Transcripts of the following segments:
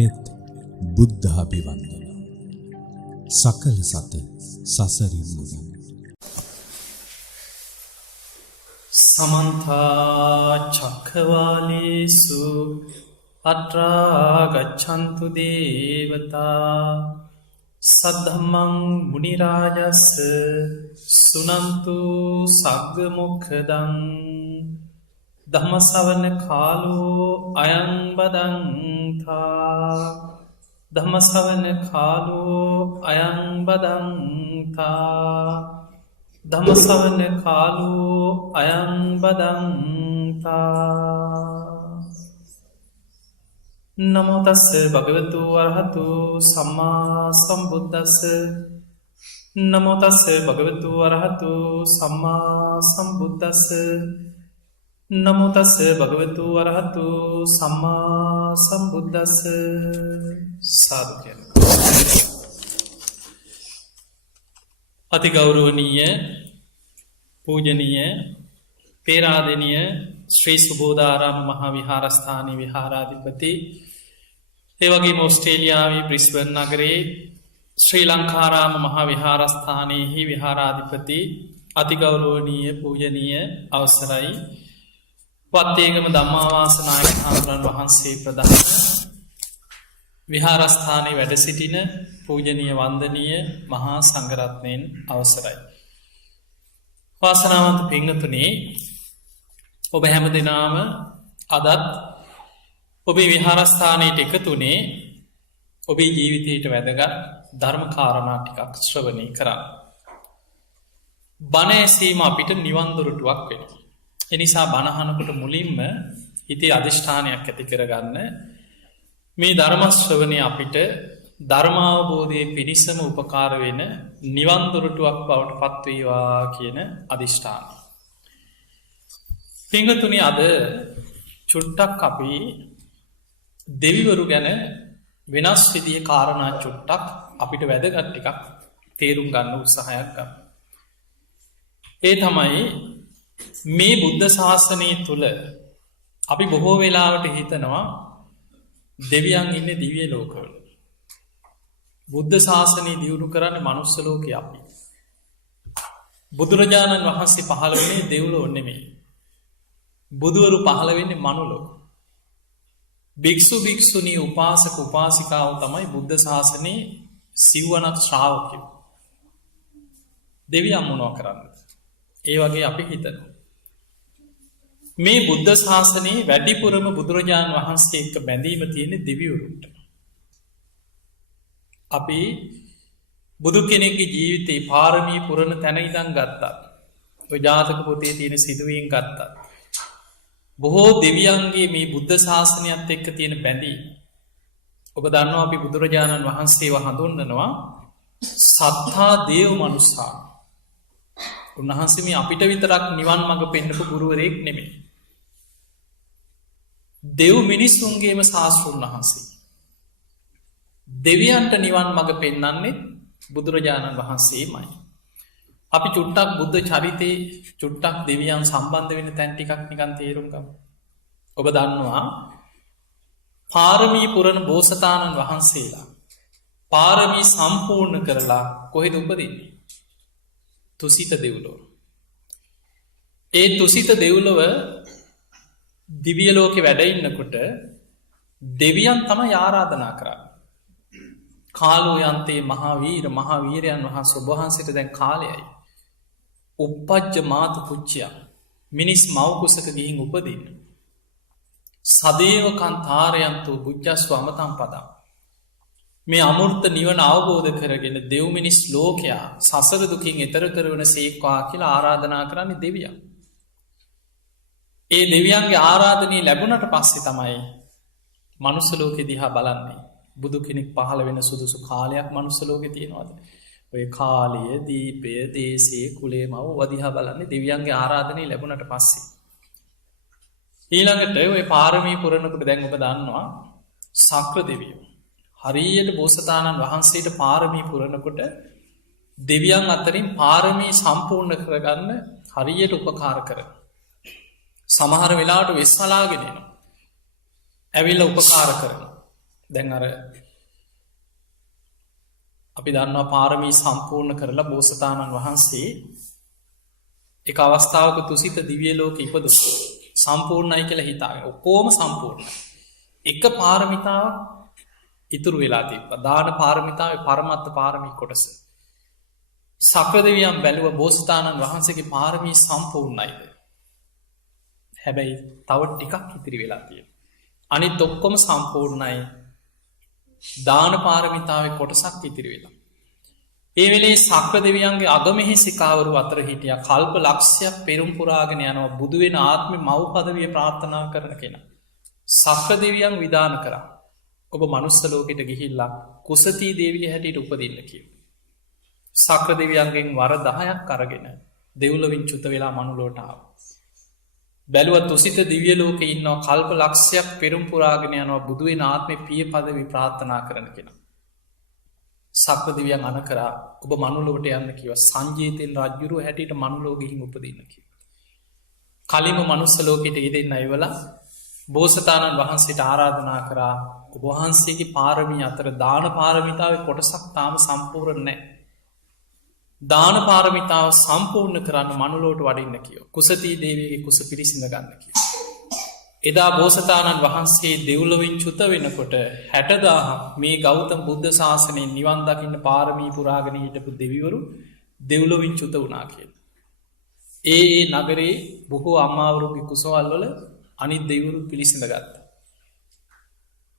මෙත් බුද්ධාභිවන්දන සකල සත සසරින් මුදන්. සමන්තා චක්ඛවාලේසු අත්‍රා ගච්ඡන්තු දේවතා සද්ධම්මං මුනි රාජස් සුනන්තු සග්ග මොක්ඛදං ධම්ම ශ්‍රවණ කාලෝ අයං බදන්තා ධම්ම ශ්‍රවණ කාලෝ අයං බදන්තා ධම්ම ශ්‍රවණ කාලෝ අයං බදන්තා. නමෝ තස්ස භගවතු වරහතු සම්මා සම්බුද්දස්ස නමෝ තස්ස භගවතු වරහතු සම්මා සම්බුද්දස්ස නමෝ තස්ස භගවතු වරහතු සම්මා සම්බුද්දස්ස. සාදු කියනවා. අතිගෞරවනීය පූජනීය පේරාදෙණිය ශ්‍රී සුබෝධාරාම මහා විහාරස්ථානයේ විහාරාධිපති, එවැගේම ඕස්ට්‍රේලියාවේ බ්‍රිස්බන් නගරේ ශ්‍රී ලංකාරාම මහා විහාරස්ථානයෙහි විහාරාධිපති අතිගෞරවනීය පූජනීය අවසරයි වත්තේගම ධම්මාවාස නායක හාමුදුරන් වහන්සේ ප්‍රධාන විහාරස්ථානයේ වැඩ සිටින පූජනීය වන්දනීය මහා සංඝරත්නයන් අවසරයි. වාසනාවන්ත පින්වතුනි, ඔබ හැම දෙනාම අදත් ඔබේ විහාරස්ථානයට එකතුනේ ඔබේ ජීවිතයට වැදගත් ධර්ම කාරණා ටිකක් ශ්‍රවණය කරන්න. බණ ඇසීම අපිට නිවන් දොරටුවක් වෙනවා. එනිසා බණ අහනකොට මුලින්ම හිතේ අධිෂ්ඨානයක් ඇති කරගන්න, මේ ධර්ම ශ්‍රවණය අපිට ධර්මාවබෝධයේ පිණිසම උපකාර වෙන නිවන් දොරටුවක් බවට පත්වේවා කියන අධිෂ්ඨානය. පින්වතුනි, අද චුට්ටක් අපි දෙවිවරු ගැන වෙනස් විදිහේ කාරණා චුට්ටක් අපිට වැදගත් ටිකක් තේරුම් ගන්න උත්සාහයක් ගන්න. ඒ තමයි මේ බුද්ධ ශාසනය තුල අපි බොහෝ වෙලාවට හිතනවා දෙවියන් ඉන්නේ දිව්‍ය ලෝකවල. බුද්ධ ශාසනය දියුණු කරන්නේ මනුස්ස ලෝකේ අපි. බුදුරජාණන් වහන්සේ පහළ වුණේ දෙව්ලොව නෙමෙයි. බුදුවරු පහළ වෙන්නේ මනුලොව. භික්ෂු භික්ෂුණී උපාසක උපාසිකාව තමයි බුද්ධ ශාසනයේ සිව්වනක් ශ්‍රාවකයෝ. දෙවියන් මොනවා කරන්නද? ඒ වගේ අපි හිතනවා. මේ බුද්ධ ශාසනයේ වැඩිපුරම බුදුරජාණන් වහන්සේ එක්ක බැඳීම තියෙන දෙවිවරුන්ට. අපි බුදු කෙනෙක්ගේ ජීවිතේ පාරමී පුරණ තැන ඉඳන් ගත්තා. ඔය ජාතක පොතේ තියෙන සිදුවීම් ගත්තා. බොහෝ දෙවියන්ගේ මේ බුද්ධ ශාසනයත් එක්ක තියෙන බැඳීම. ඔබ දන්නවා අපි බුදුරජාණන් වහන්සේව හඳුන්වනවා සත්තා දේව මනුස්සා. උන්වහන්සේ මේ අපිට විතරක් නිවන් මඟ පෙන්නපු ගුරුවරයෙක් නෙමෙයි. දෙව් මිනිස්සුන්ගේම ශාස්ත්‍රඥ වහන්සේ. දෙවියන්ට නිවන් මඟ පෙන්නන්නේ බුදුරජාණන් වහන්සේමයි. අපි චුට්ටක් බුද්ධ චරිතේ චුට්ටක් දෙවියන් සම්බන්ධ වෙන තැන් ටිකක් නිකන් තේරුම් ගමු. ඔබ දන්නවා පාරමී පුරණ බෝසතාණන් වහන්සේලා පාරමී සම්පූර්ණ කරලා කොහෙද උපදින්නේ? තුසිත දෙව්ලොව. ඒ තුසිත දෙව්ලොව දිව්‍ය ලෝකේ වැඩ ඉන්නකොට දෙවියන් තමයි ආරාධනා කරන්නේ. කාලෝ යන්තේ මහා වීරයන් වහන්සේ ඔබ වහන්සේට දැන් කාලයයි. උප්පජ්ජ මාතු පුච්චියා. මිනිස් මව් කුසක ගිහින් උපදින්න. සදේවකං තාරයන්තු බුද්ධස්ව අමතං පදං. මේ අමෘත නිවන අවබෝධ කරගෙන දෙව් මිනිස් ලෝකයා සසර දුකින් එතර කරවන සේක්වා කියලා ආරාධනා කරන්නේ දෙවියන්. ඒ දෙවියන්ගේ ආරාධනය ලැබුණට පස්සේ තමයි මනුස්ස ලෝකෙ දිහා බලන්නේ. බුදු කෙනෙක් පහළ වෙන සුදුසු කාලයක් මනුස්ස ලෝකෙ තියෙනවාද? ඔය කාලය, දීපය, දේශේ, කුලේ මව වදිහා බලන්නේ දෙවියන්ගේ ආරාධනය ලැබුණට පස්සේ. ඊළඟට ඔය පාරමී පුරණකොට දැන් ඔබ දන්නවා සක්‍ර දෙවියෝ හරියට බෝසතාණන් වහන්සේට පාරමී පුරණකොට දෙවියන් අතරින් පාරමී සම්පූර්ණ කරගන්න හරියට උපකාර කරන. සමහර වෙලාවට වෙස්වලාගෙනනවා. ඇවිල්ල උපකාර කරන. දැන් අර අපි දන්නවා පාරමී සම්පූර්ණ කරලා බෝසතාණන් වහන්සේ එක අවස්ථාවක තුසිත දිවිය ලෝක ඉපද සම්පූර්ණයි කියලා හිතාගෙන ඔක්කෝම සම්පූර්ණ එක පාරමිතාවක් ඉතුරු වෙලා තිබ්බ දාන පාරමිතාව පරමත්ත පාරමී කොටස සක්‍රදවියන් බැලුව බෝසතාණන් වහන්සේගේ පාරමී සම්පූර්ණයිද හැබැයි තව ටිකක් ඉතිරි වෙලා තියෙන අනිත් ඔක්කොම සම්පූර්ණයි දාන පාරමිතාව කොටසක් ඉතිරි වෙලා ඒ වෙලේ සක්‍ර දෙවියන්ගේ අගමෙහි සිකාවරු අතර හිටිය කල්ප ලක්ෂයක් පෙරුම් පුරාගෙන යනවා බුදුවෙන ආත්ම මව් පදවිය ප්‍රාර්ථනා කරන කෙන සක්‍ර දෙවියන් විධාන කරා ඔබ මනුස්සලෝකට ගිහිල්ලා කුසතිී දේවිය හැටියට උපදින්න කිය සක්‍ර දෙවියන්ගෙන් වර 10ක් අරගෙන දෙව්ලොවින් චුත වෙලා මනුලෝටාව බැලුවත් තුසිත දිවිය ලෝක ඉන්නවා කල්ප ලක්ෂයක් පෙරුම් පුරාගෙන යනවා බුදුවෙන් ආත්මය පිය පදවි ප්‍රාර්ථනා කරන කෙන සක්‍ර දෙවියන් අන කරා ඔබ මනුලෝට යන්න කිව සංජීතයෙන් රජ්ජුරුව හැටියට මනුලෝගහින් උපදින්න කිව කලිම මනුස්සලෝකට ඉදෙන්න අයිවල බෝසතාණන් වහන්සේට ආරාධනා කරා ඔබහන්සේගේ පාරමී අතර දාන පාරමිතාව කොටසක් තාම සම්පූර්ණ නෑ දාන පාරමිතාව සම්පූර්ණ කරන්න මනුලෝට වඩින්න කියෝ කුසතිී දේවගේ කුස පිරිසිඳ ගන්න කිය. එදා බෝසතාණන් වහන්සේ දෙව්ලොවින් චුත වෙනකොට 60,000 මේ ගෞතම බුද්ධ ශාසනයෙන් නිවන් දකින්න පාරමී පුරාගෙන හිටපු දෙවිවරු දෙව්ලොවින් චුත වුණා කිය. ඒ නගරේ බොහෝ අම්මාවරුගේ කුසවල්වල අනිත් දෙවරු පිළිසිඳ ගත්ත.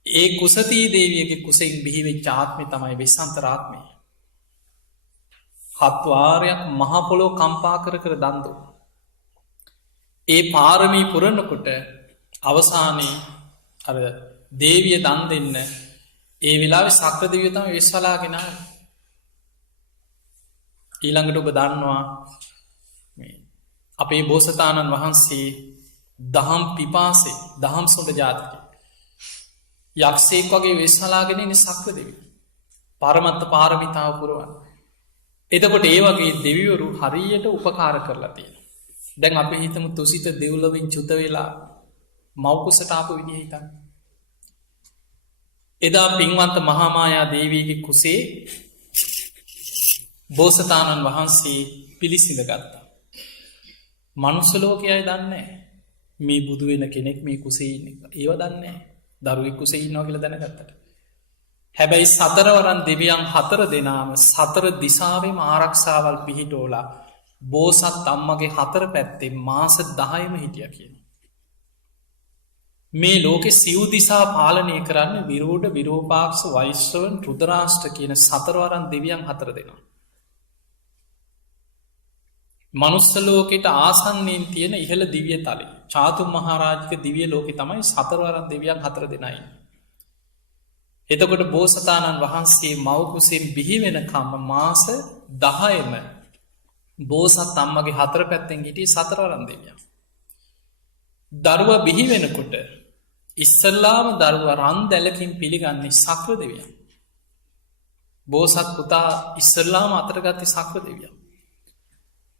ඒ කුසතිී දේවියගේ කුසෙන් බිහිවෙ චාත්මය තමයි වෙස්සන්තරාත්මය. හත්වාරයක් මහපොලෝ කම්පා කර දන්දු. ඒ පාරමී පුරණකොට අවසානයේ අර දේවිය දන් දෙන්න ඒ වෙලාවෙ සක්‍ර දෙවියතම වෙස්වලාගෙන ඊළඟට ඔබ දන්නවා අපේ බෝසතාණන් වහන්සේ දහම් පිපාසේ දහම් සොට ජාතක යක්ෂයෙක් වගේ වෙස්වලාගෙන සක්‍ර දෙවි පරමත්ත පාරමිතාව පුරුවන් එතකොට ඒ වගේ දෙවිවරු හරියට උපකාර කරලා තියෙන. දැන් අපි හිතමු තුසිත දෙව්ලොවින් චුත වෙලා මව්කුසටාපු විදිහ හිතන්න. එදා පින්වන්ත මහාමායා දේවීගේ කුසේ බෝසතාණන් වහන්සේ පිළිසිඳ ගත්තා. මනුස්සලෝකයයි දන්නේ මේ බුදු වෙන කෙනෙක් මේ කුසේ ඒව දන්නේ දරුවෙක් කුසේ ඉන්නවා කියලා දැනගත්තට. හැබැයි සතරවරන් දෙවියන් 4 දෙනාම සතර දිසාවෙම ආරක්ෂාවල් පිහිටෝලා බෝසත් අම්මගේ 4 පැත්තේ මාස 10ම හිටිය කියන. මේ ලෝකෙ සිව් දිසා පාලනය කරන්න විරෝධ විරෝපාක්ෂ වෛශ්‍රවන් රුදරාෂ්ට්‍ර කියන සතරවරන් දෙවියන් 4 දෙනා. මනුස්සලෝකෙට ආසන්නයෙන් තියෙන ඉහළ දිවිය තලේ චාතුම් මහාරාජික දිවිය ලෝකෙ තමයි සතරවරන් දෙවියන් 4 දෙනයි. එතකොට බෝසතාණන් වහන්සේ මවකුසෙන් බිහි වෙනකම්ම මාස 10ම බෝසත් අම්මගේ 4 පැත්තෙන් හිටිය සතරවරන් දෙවියන්. දරුව බිහි වෙනකොට ඉස්සල්ලාම දරුව රන් දැලකින් පිළිගන්නේ සක්‍ර දෙවියන්. බෝසත් පුතා ඉස්සල්ලාම අතරගත්තේ සක්‍ර දෙවියන්.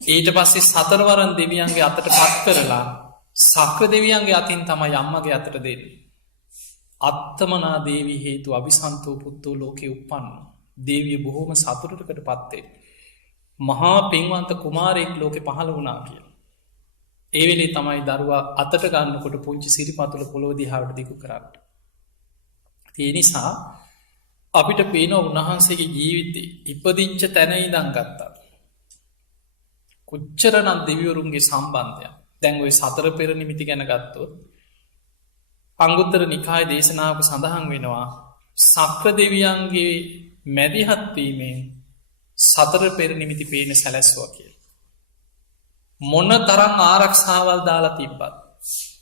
ඊට පස්සේ සතරවරන් දෙවියන්ගේ අතට පත් කරලා සක්‍ර දෙවියන්ගේ අතින් තමයි අම්මගේ අතට දෙන්නේ. අත්තමනා දේවී හේතු අභිසන්තෝ පුත්තෝ ලෝකෙ උපන්න දේවිය බොහෝම සතුරටකට පත්තේ. මහා පින්වන්ත කුමාරයෙක් ලෝකෙ පහළ වුණා කිය. ඒවෙලේ තමයි දරුවා අතට ගන්නකොට පුංචි සිරිපතුල පොළොවදිහාවට දිකු කරන්න. ඒ නිසා අපිට පේන උන්වහන්සේගේ ජීවිතේ ඉපදිච්ච තැන ඉඳන් ගත්තා. කොච්චරනම් දෙවිවරුන්ගේ සම්බන්ධය. දැන් ওই සතර පෙර නිමිති ගැන ගත්තොත් අංගුත්තර නිකාය දේශනාවක සඳහන් වෙනවා සක්‍ර දෙවියන්ගේ මැදිහත් වීමෙන් සතර පෙර නිමිති පේන සැලැස්වා කිය. මොන තරම් ආරක්ෂාවල් දාලා තිබ්බත්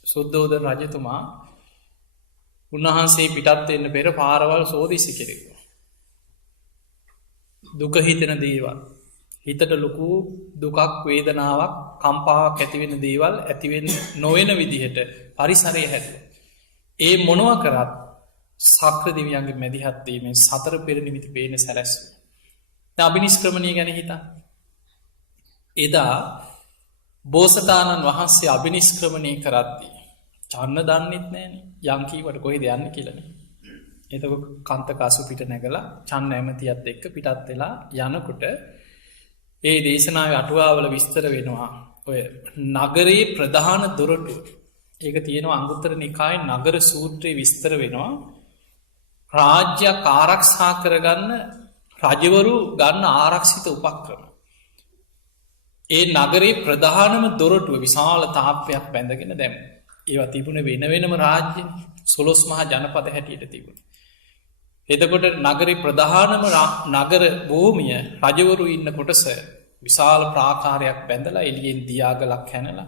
සුද්ධෝදන රජතුමා උන්වහන්සේ පිටත් වෙන්න පෙර පාරවල් සෝදිසි කෙරෙකු. දුක හිතෙන දේවල් හිතට ලොකු දුකක් වේදනාවක් කම්පාවක් ඇතිවෙන දේවල් ඇතිවෙන් නොවෙන විදිහට පරිසරය හැට. ඒ මොනව කරත් සක්‍ර දෙවියන්ගේ මැදිහත්වීමෙන් සතර පෙර නිමිති පේන සැලැස්ව. අභිනිස්ක්‍රමණය ගැන හිතා. එදා බෝසතාණන් වහන්සේ අභිනිස්ක්‍රමණය කරද්දී. චන්න දන්නෙත් නෑන යංකීවට කොහෙ දෙයන්න කියලන. එතකොට කන්තකාසු පිට නැගලා චන්න ඇමතියත් එක්ක පිටත් වෙලා යනකොට ඒ දේශනාවේ අටුවාවල විස්තර වෙනවා ඔය නගරයේ ප්‍රධාන දොරටුව. ඒක තියෙනවා අංගුත්තර නිකායේ නගර සූත්‍රයේ විස්තර වෙනවා. රාජ්‍යයක් ආරක්ෂා කරගන්න රජවරු ගන්න ආරක්ෂිත උපක්‍රම. ඒ නගරේ ප්‍රධානම දොරටුව විශාල තාප්පයක් බැඳගෙන දැම්. ඒවා තිබුණ වෙන වෙනම රාජ්‍ය සොලොස් මහා ජනපද හැටියට තිබුණ. එතකොට නගරේ ප්‍රධානම නගර භූමිය රජවරු ඉන්න කොටස විශාල ප්‍රාකාරයක් බැඳලා එලියෙන් දියාගලක් හැනලා.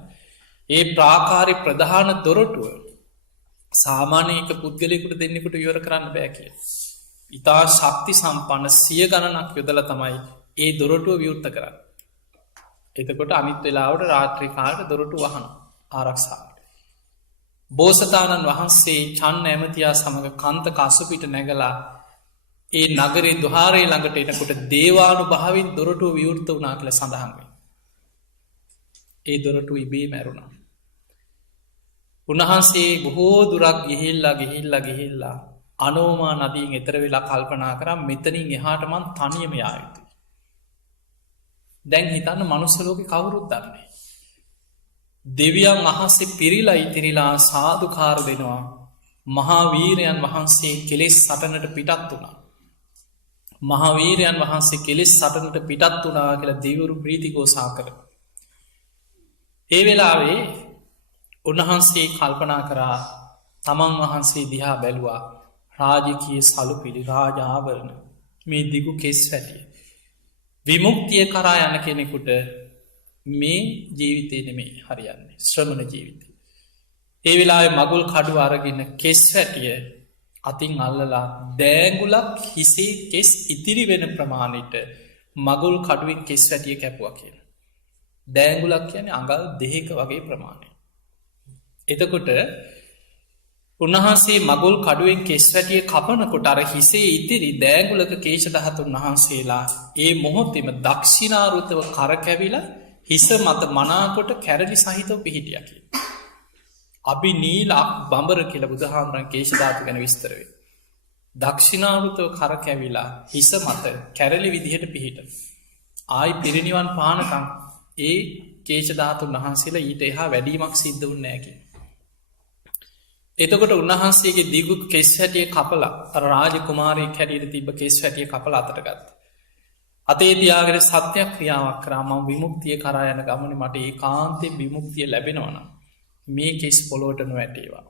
ඒ ප්‍රාකාරය ප්‍රධාන දොරටුව සාමානයක පුද්ගලයකුට දෙන්නෙකුට විවර කරන්න බෑ කිය. ඉතා ශක්ති සම්පන්න සිය ගණනක් යොදල තමයි ඒ දොරටුව විවෘත්ත කරන්න. එතකොට අනිත් වෙලාවට රාත්‍රිකාට දොරටු වහන ආරක්ෂාවට. බෝසතාණන් වහන්සේ චන්න ඇමතියා සමඟ කන්ත කසුපිට නැගලා ඒ නගරේ දුහාරය ළඟට එනකොට දේවානු භාවින් දොරටුව විවෘත වනා කළ සඳහන්වේ. ඒ දොරටු ඉබේ මැරුණා. උන්වහන්සේ බොහෝ දුරක් ගිහිල්ලා අනෝමා නදීන් එතර වෙලා කල්පනා කරම් මෙතනින් එහාටමන් තනියම යායුතුයි. දැන් හිතන්න මනුස්සලෝක කවුරුත් දන්නේ. දෙවියන් අහස්සේ පිරිලා ඉතිරිලා සාධකාර දෙනවා මහාවීරයන් වහන්සේ කෙලෙස් සටනට පිටත් වුණා. මහාවීරයන් වහන්සේ කෙලෙස් සටනට පිටත් වනා කියලා දෙවරු ප්‍රීතිගෝසා කර. ඒ වෙලාවේ උන්වහන්සේ කල්පනා කරා තමන් වහන්සේ දිහා බැලුවා රාජකීය සලු පිළි රාජාවරණ මේ දිගු කෙස් වැටිය. විමුක්තිය කරා යන කෙනෙකුට මේ ජීවිතය නෙමේ හරියන්නේ ශ්‍රමණ ජීවිතය. ඒ වෙලා මගුල් කඩු අරගෙන කෙස් වැටිය අතින් අල්ලලා දෑගුලක් හිසේ කෙස් ඉතිරි වෙන ප්‍රමාණයට මගුල් කඩුවෙන් කෙස් වැටිය කැපුවා කියන. දෑගුලක් කියන අඟල් දෙක වගේ ප්‍රමාණය. එතකොට උන්වහන්සේ මගුල් කඩුවෙන් කෙස් වැටිය කපනකොට අර හිසේ ඉතිරි දෑගුලක කේෂ දහතුන් වහන්සේලා ඒ මොහොත්තෙම දක්ෂිනාරුතව කරකැවිල හිස මත මනාකොට කැරලි සහිතව පිහිටියකි. අපි නීලා බඹර කියල බුදුහාමරන් කේෂධාතු ගැන විස්තරවේ. දක්ෂිනාවෘතව කරකැවිලා හිස මත කැරලි විදිහට පිහිට. ආයි පිරිනිවන් පානකම් ඒ කේෂධාතුන් වහන්සේලා ඊට එහා වැඩීමක් සිද්ධ වන්නෑකි. එතකොට උන්වහන්සේගේ දිගු කෙස් හැටිය කපල රාජ කුමාරය කැඩීට තිබ කෙස් හැටිය කපල අතරගත්ත. අතේ තියාගෙන සත්‍යයක් ක්‍රියාවක් කරාම විමුක්තිය කරා යන ගමන මට ඒ කාන්තය විමුක්තිය ලැබෙනවනම්. මේ කෙස් පොලෝට නොවැටේවා.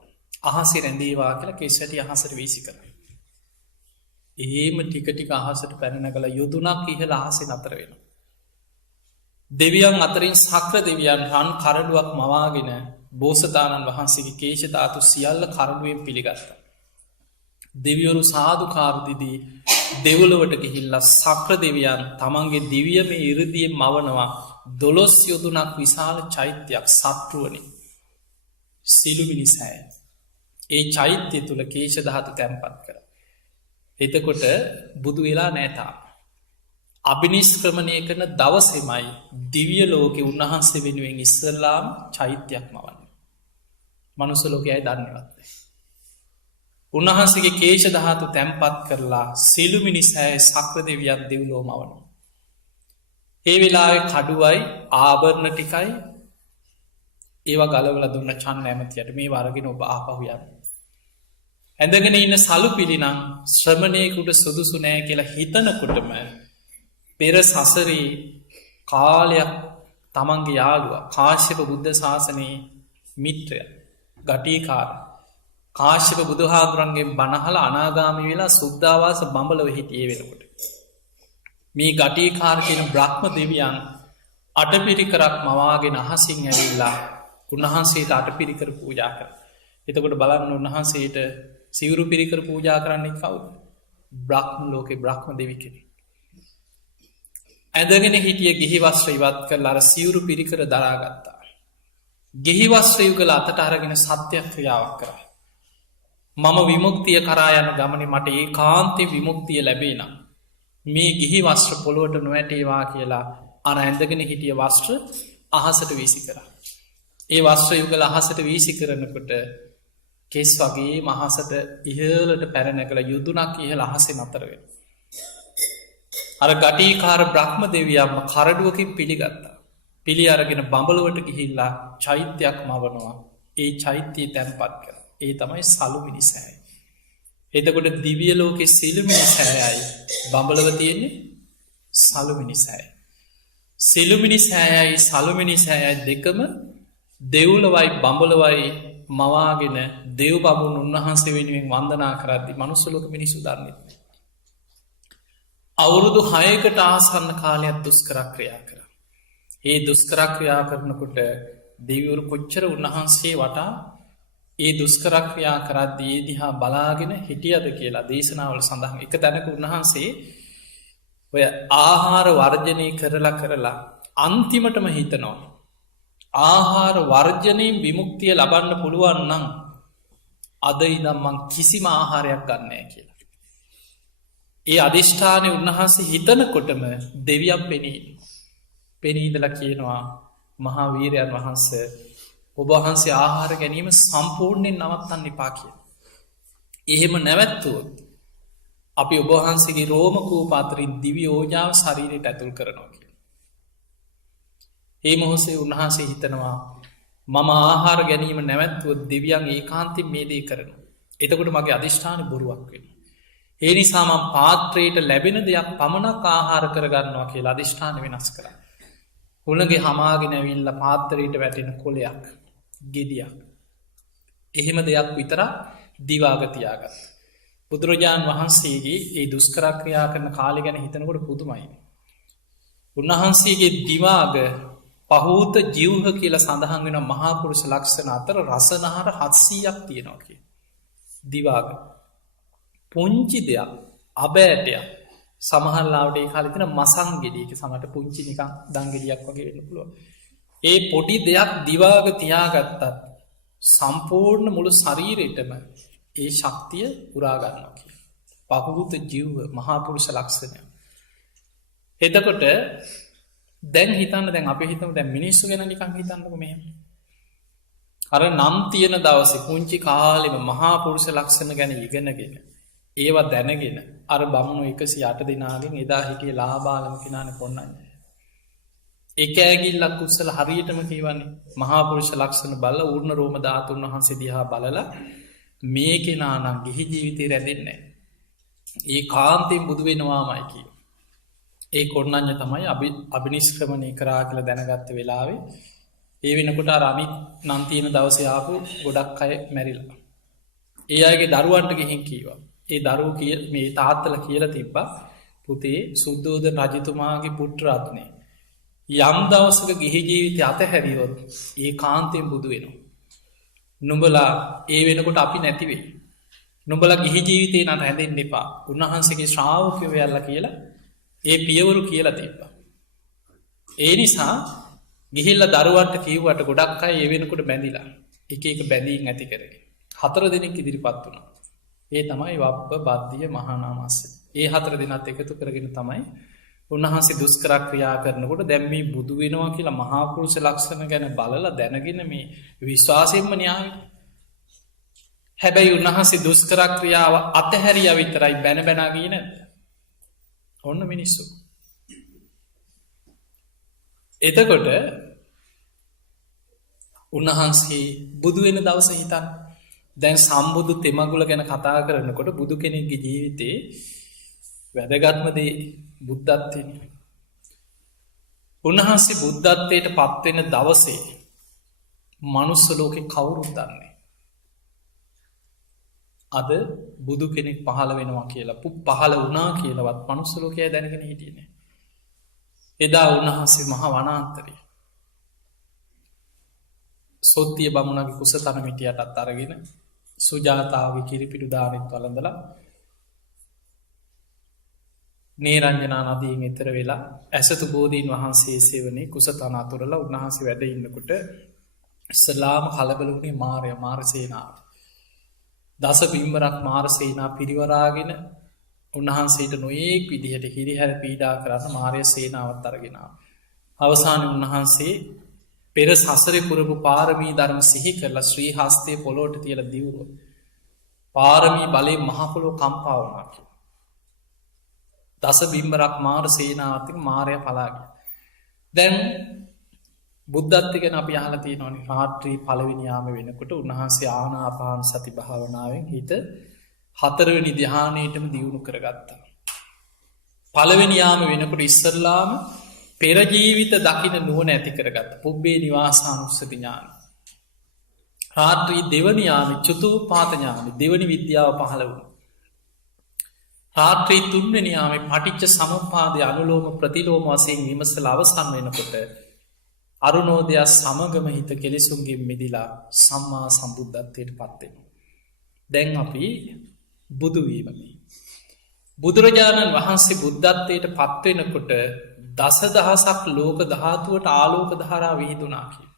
අහසි රැඳේවා කියලා කෙස් ඇටි අහසට වීසි කර. එහෙම ටිකටික අහසට පැනන කළ යුදුනක් ඉහළ අහසෙ නතර වෙන. දෙවියන් අතරින් සක්‍ර දෙවියන් රන් කරඩුවක් මවාගෙන බෝසතාණන් වහන්සේගේ කේෂධාතු සියල්ල කරඩුවෙන් පිළිගත්ත. දෙවියවරු සාධකාරදිදී දෙවුලවට ගිහිල්ල සක්‍ර දෙවියන් තමන්ගේ දිවියම ඉරදියෙන් මවනවා දොළොස් යොදුනක් විශාල චෛත්‍යයක් සත්රුවනින්. සිළුමිනි සෑ. ඒ චෛත්‍යය තුළ කේෂධාතු තැන්පත් කර. එතකොට බුදු වෙලා නෑතා. අභිනිස්ක්‍රමණය කරන දවසෙමයි දිවිය ලෝකෙ උන්වහන්සේ වෙනුවෙන් ඉස්සරලාම් චෛත්‍යයක් මවන්න. මනුසලෝකයයි දන්නවත්ේ. උන්වහන්සේගේ කේෂධාතු තැන්පත් කරලා සිළුමිනි සෑ සක්‍ර දෙවියන් දෙව්ලෝ මවනු. ඒ වෙලාවෙ කඩුවයි ආභරණ ටිකයි ඒවා ගලවල දුන්න චන්න ඇමතියට මේ වරගෙන ඔබ ආපහුයන්න. ඇඳගෙන ඉන්න සලු පිළිනම් ශ්‍රමණයකුට සුදුසු නෑ කියලා හිතනකොටම පෙර සසරී කාලයක් තමන්ගේ යාළුව කාශ්‍යප බුද්ධ ශාසනයේ මිත්‍රය ගටීකාර කාශ්‍යප බුදුහාදුරන්ගේ බණහල අනාගාමි වෙලා සුද්ධවාස බඹලව හිටියේ වෙනකොට. මේ ගටීකාර කියන බ්‍රහ්ම දෙවියන් අටපිරිකරක් මවාගෙන අහසිං ඇවිල්ලා උන්වහන්සේට අට පිරිකර පූජා කර. එතකොට බලන්න උන්වහන්සේට සිවරු පිරිකර පූජා කරන්නේ කවුද. බ්‍රහ්ම ලෝකෙ බ්‍රහ්ම දෙවි කෙනෙ. ඇදගෙන හිටිය ගිහිවස්්‍ර ඉවත් කර අර සිවරු පිරිකර දරාගත්තා. ගෙහිවස්්‍රයුගල අතට අරගෙන සත්‍යයක් ක්‍රියාවක් කර. මම විමුක්තිය කරා යන ගමන මට ඒ කාන්තය විමුක්තිය ලැබේ නම්. මේ ගිහි වස්්‍ර පොළොවට නොවැටේවා කියලා අන ඇඳගෙන හිටිය වස්්‍ර අහසට වීසි කරා. ඒ වස්්‍ර යුගල අහසට වීසි කරනකොට කෙස් වගේ මහසට ඉහලට පැරණැකළ යුදුනක් ඉහල අහසේ නතරවෙන. අර ගටීකාර බ්‍රහ්ම දෙවියම්ම කරඩුවකින් පිළිගත්තා. පිළි අරගෙන බඹලුවට ගිහිල්ලා චෛත්‍යයක් මවනවා. ඒ චෛත්‍යය තැන්පත් කර. ඒ තමයි සලුමිනි සෑයි. එතකොට දිවිය ලෝකෙ සිළුමිනි සෑයයි බඹලව තියෙන්නේ සලුමිනි සෑයි. සිළුමිනි සෑයයි සලුමිනි සෑයයි දෙකම දෙව්ලවයි බඹලවයි මවාගෙන දෙව් බමුණ උන්වහන්සේ වෙනුවෙන් වන්දනා කරද්දි මනුස්සලෝක මිනිසු දන්නෙත්. අවුරුදු 6කට ආසන්න කාලයක් දුෂ්කර ක්‍රියා කර. ඒ දුෂ්කර ක්‍රියා කරනකොට දෙවිවරු කොච්චර උන්වහන්සේ වටා ඒ දුෂ්කර ක්‍රියා කරද්දී ඒ දිහා බලාගෙන හිටියද කියලා දේශනාවල සඳහන්. එක තැනක උන්වහන්සේ ඔය ආහාර වර්ජනය කරලා අන්තිමටම හිතනවා. ආහාර වර්ජනයෙන් විමුක්තිය ලබන්න පුළුවන් නම් අද ඉදම් මං කිසිම ආහාරයක් ගන්නෑ කියලා. ඒ අධිෂ්ඨානය උන්වහන්සේ හිතනකොටම දෙවියම් පෙනීදල කියනවා මහා වීරයන් වහන්ස ඔබහන්සේ ආහාර ගැනීම සම්පූර්ණයෙන් නවත්තන්න එපා කිය. එහෙම නැවැත්තුවොත් අපි ඔබහන්සේගේ රෝමකූ පාතරින් දිවි ඕජාව ශරීරයට ඇතුල් කරනවා කිය. ඒ මොහොසේ උන්වහන්සේ හිතනවා මම ආහාර ගැනීම නැවැත්තුව දෙවියන් ඒ කාන්තින් මේදේ කරනු. එතකොට මගේ අධිෂ්ඨාන බොරුවක් වෙන. ඒ නිසාම පාත්‍රයට ලැබෙන දෙයක් පමණක් ආහාර කරගන්නවා කියලා අධිෂ්ඨාන වෙනස් කර. උළගේ හමාගෙන ඇවිල්ල පාත්තරයට වැටෙන කොලයක් ගෙඩියක්. එහෙම දෙයක් විතර දිවාගතියාගත්. බුදුරජාණන් වහන්සේගේ ඒ දුස්කරක්‍රියා කරන කාලි ගැන හිතනකොට පුදුමයි. උන්වහන්සේගේ දිවාග පහූත ජීවහ කියල සඳහන් වෙන මහාපුරුෂ ලක්ෂණ අතර රසනහර 700ක් තියෙනවා කිය. දිවාග පුංචි දෙයක් අබෑටයක් සමහල්ලාවට ඒ කාලිතින මසං ගෙඩියක සමට පුංචි නිකං දංගෙඩියක් වගේ වෙන්න පුළුව. ඒ පොඩි දෙයක් දිවාග තියාගත්තත් සම්පූර්ණ මුළු ශරීරයටම ඒ ශක්තිය උරාගන්නවා කිය. පහූත ජීව්ව මහාපුරුෂ ලක්ෂණය. එතකොට දැන් හිතන්න දැන් අප හිතම දැන් මිනිස්සු ගැන නිකං හිතන්නක මෙහෙම. අර නම් තියෙන දවස පුංචි කාලෙම මහාපුරුෂ ලක්ෂණ ගැන ඉගෙනගෙන. ඒවා දැනගෙන අර බමුණු 108 දෙනාගෙන් එදා හිටිය ලාබාලම කෙනාන කොන්නන්න. එක ඇගිල්ලක් උත්සල හරියටම කියවන්නේ මහාපුරුෂ ලක්ෂණ බල ඌර්ණ රෝම ධාතුන් වහන්සේ දිහා බලලා මේ කෙනානම් ගිහි ජීවිතය රැඳෙන්නේ. ඒ කාන්තයෙන් බුදු වෙනවාමයි කිය. ඒ කොන්නඥ තමයි අභිනිස්ක්‍රමණය කරා කියල දැනගත්ත වෙලාවේ ඒ වෙනකොට අරමි නන්තියන දවසයාපු ගොඩක් අය මැරිලා. ඒ අයගේ දරුවන්ට ගෙහින් කීවා. ඒ දරුව කිය මේ තාත්තල කියල තිබ්බ පුතේ සුද්දෝද රජතුමාගේ පුට්‍රාත්නය. යම් දවසක ගිහි ජීවිතය අතහැරියොත් ඒ කාන්තයෙන් බුදු වෙනවා. නුඹලා ඒ වෙනකොට අපි නැතිවේ. නුඹල ගිහි ජීවිතය නට හැඳෙන් එපා. උන්වහන්සේගේ ශ්‍රාවකයෝ යල්ල කියලා ඒ පියවරු කියලා තිබ්බා. ඒ නිසා ගිහිල්ල දරුවන්ට කීවට ගොඩක් අය ඒ වෙනකොට බැඳිලා එක බැඳීන් ඇති කරේ. 4 දෙනෙක් ඉදිරිපත් වුණා. ඒ තමයි වප්ප බද්ධිය මහානාමස්ස. ඒ 4 දෙනාත් එකතු කරගෙන තමයි උන්වහන්සේ දුෂ්කර ක්‍රියා කරනකොට දැන් මේ බුදු වෙනවා කියලා මහා පුරුෂ ලක්ෂණ ගැන බලලා දැනගෙන මේ විශ්වාසයෙන්ම න්යාය. හැබැයි උන්වහන්සේ දුෂ්කර ක්‍රියාව අතහැරියා විතරයි බැන බැනා ගියේ නැද්ද? ඔන්න මිනිස්සු. එතකොට උන්වහන්සේ බුදු වෙන දවස හිතන්න. දැන් සම්බුදු තෙමගුල ගැන කතා කරනකොට බුදු කෙනෙක්ගේ ජීවිතේ වැදගත්මදේ බුද්ධත්වය. උන්වහන්සේ බුද්ධත්වයට පත්වෙන දවසේ මනුස්ස ලෝකෙ කවුරුත් දන්නේ. අද බුදු කෙනෙක් පහළ වෙනවා කියලා පහළ වනා කියලවත් මනුස්ස ලෝකය දැනගෙන හිටියනේ. එදා උන්වහන්සේ මහ වනාන්තරය. සොත්තිය බමුණගේ කුස තනමිටියටත් අරගෙන සුජාතාවගේ කිරිපිටු දානෙත් වලඳලා නේරංජනා නදීන් එතර වෙලා ඇසතු බෝධීන් වහන්සේ සේවනේ කුස තනාතුරලා උන්වහන්සේ වැඩ ඉන්නකොට ඉස්සලාම කලබලුනේ මාරසේනාව. දස පිම්බරක් මාරසේනා පිරිවරාගෙන උන්වහන්සේට නොයෙක් විදිහට හිරිහැර පීඩා කරන්න මාරය සේනාවත් අරගෙනාව. අවසාන උන්වහන්සේ පෙර සසර පුරපු පාරමී ධර්ම සිහි කරලා ශ්‍රී හස්තය පොලෝට තියල දිවුව. පාරමී බලය මහපොලොව කම්පාවනා කිය. දස බිම්බරක් මාර සේනාවතික මාරය පලාගේ. දැන් බුද්ධත්ති ගැන අපි අහලතිය නොනි රාත්‍රී පලවිනියාම වෙනකොට උන්වහන්සේ ආනාපාන සති භාවනාවෙන් හිත හතරවනි දිහානයටම දියුණු කරගත්තා. පලවෙනියාම වෙනකොට ඉස්සරලාම පෙරජීවිත දකින නුවන ඇති කරගත්ත පුබ්බේ නිවාසානුස්සති ඥාන. රාත්‍රී දෙවනියාම චුතූපාතඥාන දෙවනි විද්‍යාව පහළ වුණ. රාත්‍රී තුන්වනියාම පටිච්ච සමුපාදය අනුලෝම ප්‍රතිලෝම වසයෙන් විමසල අවසන් වෙනකොට අරුණෝදයක් සමගම හිත කෙලෙසුන්ගේ මිදිලා සම්මා සම්බුද්ධත්වයට පත්වෙන. දැන් අපි බුදුවීමමි. බුදුරජාණන් වහන්සේ බුද්ධත්වයට පත්වෙනකොට දස දහසක් ලෝක ධාතුවට ආලෝක ධාරා විහිදුනා කිය.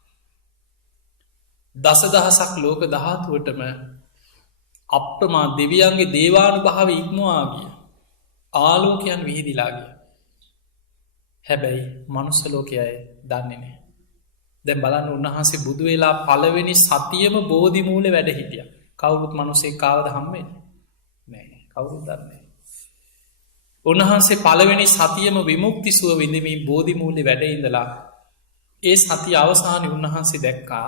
දස දහසක් ලෝක ධාතුවටම අප්‍රමා දෙවියන්ගේ දේවානු භාව ඉක්මවාගිය ආලෝකයන් විහිදිලාගිය. හැබැයි මනුස්සලෝකයයි දන්නේ නෑ. දැන් බලන්න උන්වහන්සේ බුදු වෙලා පළවෙනි සතියම බෝධිමූල වැඩ හිටිය. කවුරුත් මනුසේ කාවද හම්මේ නෑ කවුරුත් දන්නේ. උන්වහන්සේ පළවෙනි සතියම විමුක්ති සුව විඳමින් බෝධිමූලි වැඩඉඳලා ඒ සති අවසානය උන්වහන්සේ දැක්කා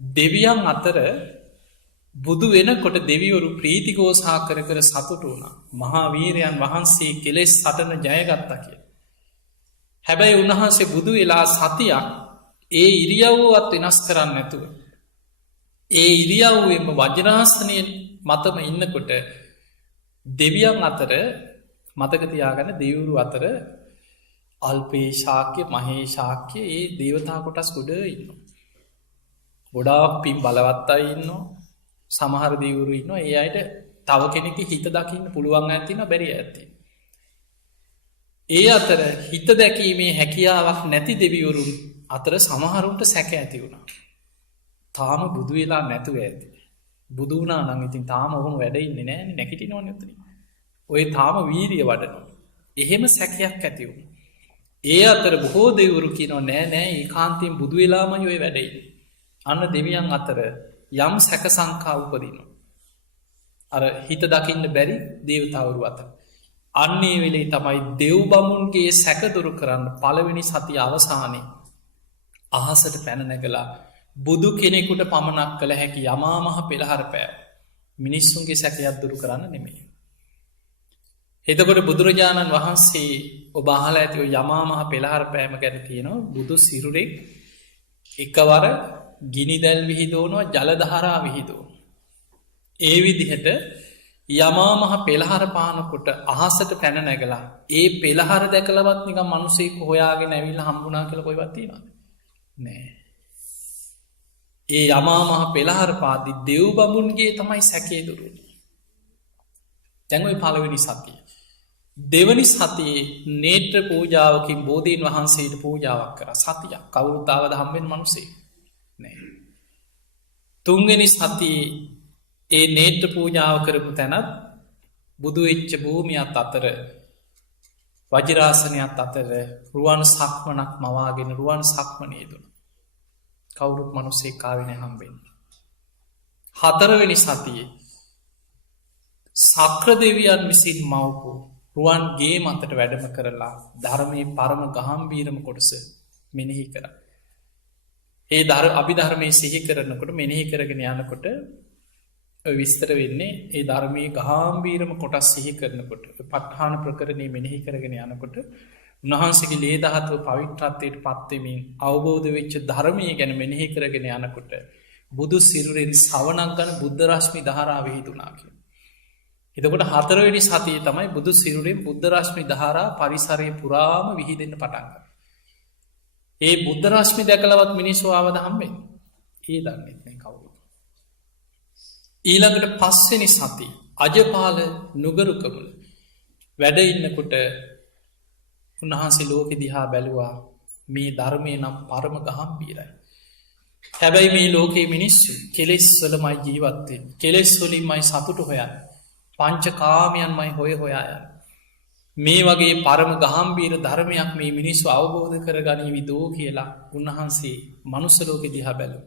දෙවියන් අතර බුදු වෙනකොට දෙවිවරු ප්‍රීතිකෝසා කර කර සතුට වුණ මහාවීරයන් වහන්සේ කෙලෙස් සටන ජයගත්තා කිය. හැබැයි උන්වහන්සේ බුදු වෙලා සතියක් ඒ ඉරියව්වත් වෙනස් කරන්න නැතුව. ඒ ඉරියව්වෙන්ම වජනාසනය මතම ඉන්නකොට දෙවියන් අතර මතකතියාගන්න දෙවුරු අතර අල්පේ ශාක්‍ය මහේ ශාක්‍ය ඒ දේවතා කොටස් ගොඩ ඉන්න. ගොඩාක් පින් බලවත්තා ඉන්න සමහර දෙවුරු ඉන්න ඒ අයට තව කෙනෙක හිත දකින්න පුළුවන් ඇතින බැරි ඇති. ඒ අතර හිත දැකීමේ හැකියාවක් නැති දෙවිවරුන් අතර සමහරුන්ට සැක ඇති වුණා. තාම බුදු වෙලා නැතුව ඇති. බුදුනා නං ඉතින් තාම ඔහුම වැඩඉන්න නෑ නැකිටි නො නැතන. ඔය තාම වීරිය වඩනවා. එහෙම සැකයක් ඇතිවුණ. ඒ අතර බොහෝ දෙවුරු කියනො නෑ නෑ ඒ කාන්තීන් බුදු වෙලාම යොය වැඩයි. අන්න දෙවියන් අතර යම් සැක සංකා උපදින. අර හිත දකින්න බැරි දේවතාවරු අතර. අන්නේ වෙලේ තමයි දෙව් බමුන්ගේ සැකදුරු කරන්න පළවෙනි සති අවසානය අහසට පැනනැගලා බුදු කෙනෙකුට පමණක් කළ හැකි යමාමහ පෙළහර පෑ මිනිස්සුන්ගේ සැකයක් දුරු කරන්න නෙමේ. එතකොට බුදුරජාණන් වහන්සේ ඔබ අහල ඇතිව යමාමහ පෙළහර පෑම ගැන තියෙනවා බුදු සිරුරෙක් එකවර ගිනි දැල් විහිදෝනවා ජලදහරා විහිදෝ. ඒ විදිහට යමාමහ පෙළහර පානකොට අහසට පැන නැගලා ඒ පෙළහර දැකලවත් නික මනුසේක හොයාගෙන ඇවිල්ල හම්බුනා කළ කොයිවත්තිවා නෑ. ඒ යමාමහ පෙළහර පාදි දෙව් බමුන්ගේ තමයි සැකේ දුරුණ. තැන්වයි පලවෙනි සතිය. දෙවනි සතියේ නේත්‍ර පූජාවකින් බෝධීන් වහන්සේට පූජාවක් කර සතියක් කවුරුත්තාවද හම්බෙන් මනුසේ නෑ. තුන්ගෙන සතියේ ඒ නේත්‍ර පූජාව කරපු තැනත් බුදු වෙච්ච භූමියත් අතර වජිරාසනයත් අතර රුවන් සක්මනක් මවාගෙන රුවන් සක්මනේදුන. කවුරුත් මනුස්සේ කාවෙන හම්බෙන්. හතරවෙනි සතියේ සක්‍ර දෙවියන් විසින් මවපු රුවන්ගේ මතට වැඩම කරලා ධර්මය පරම ගහම්බීරම කොටස මෙනෙහි කර. ඒ අභිධර්මය සිහි කරනකොට මෙනෙහි කරගෙන යනකොට විස්තර වෙන්නේ ඒ ධර්මය ගහාම්බීරම කොටස් සිහි කරනකොට පට්හාන ප්‍රකරණය මෙනෙහි කරගෙන යනකොට උන්වහන්සේගේ ලේ දහත්ව පවිත්‍රත්වයට පත්වමින් අවබෝධ වෙච්ච ධර්මය ගැන මෙනෙහි කරගෙන යනකොට බුදු සිරුරෙන් සවනක් ගන බුද්ධරශ්මි දහරාව හිතුනා කිය. එතකොට හතරවෙනි සතිය තමයි බුදු සිරුරෙන් බුද්ධරශ්මි දහරා පරිසරය පුරාම විහිදෙන්න පටන්ග. ඒ බුද්ධරශ්මි දැකලවත් මිනිස්සු ආවද හම්බේ ඒ දන්නෙත්න කවුරු. ඊළඟට පස්වෙනි සති අජපාල නුගරුකමුල වැඩ ඉන්නකොට උන්වහන්සේ ලෝක දිහා බැලුවා මේ ධර්මය නම් පරම ගහම්බීරයි. හැබැයි මේ ලෝකයේ මිනිස්සු කෙලෙස් වලමයි ජීවත්තෙන් කෙලෙස් වලින්මයි සතුට හොයන් පංච කාමයන්මයි හොය හොයායන්. මේ වගේ පරම ගහම්බීර ධර්මයක් මේ මිනිස්සු අවබෝධ කරගනී විදෝ කියලා උන්වහන්සේ මනුස්සලෝක දිහා බැලු.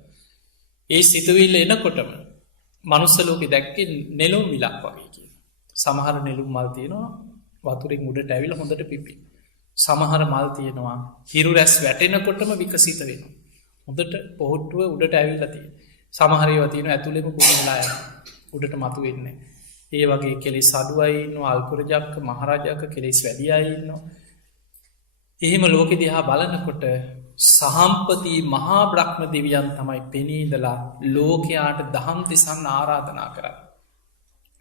ඒ සිතුවිල්ල එනකොටම මනුස්ස ලෝකෙ දැක්කේ නෙළුම් විලක් වගේ කිය. සමහර නෙළුම් මල් තියෙනවා වතුරෙන් උඩට ඇවිල්ලා හොඳට පිපි. සමහර මල් තියෙනවා හිරු රැස් වැටෙනකොටම විකසිත වෙනවා. හොඳට පොහොට්ටුව උඩට ඇවිල්ලා තියෙන. සමහර ඒවා තියෙනවා ඇතුළෙම කුණු වෙලා යනවා. උඩට මතු වෙන්නේ. ඒ වගේ කෙලෙස් අඩුවයි ඉන්නවා, අල්කුරජක්ක මහරජාක කෙලෙස් වැඩි අය ඉන්නවා. එහෙම ලෝකෙ දිහා බලනකොට සහම්පති මහා බ්‍රහ්ම දෙවියන් තමයි පෙනී ඉඳලා ලෝකයාට දහම් දෙසන්න ආරාධනා කරන්නේ.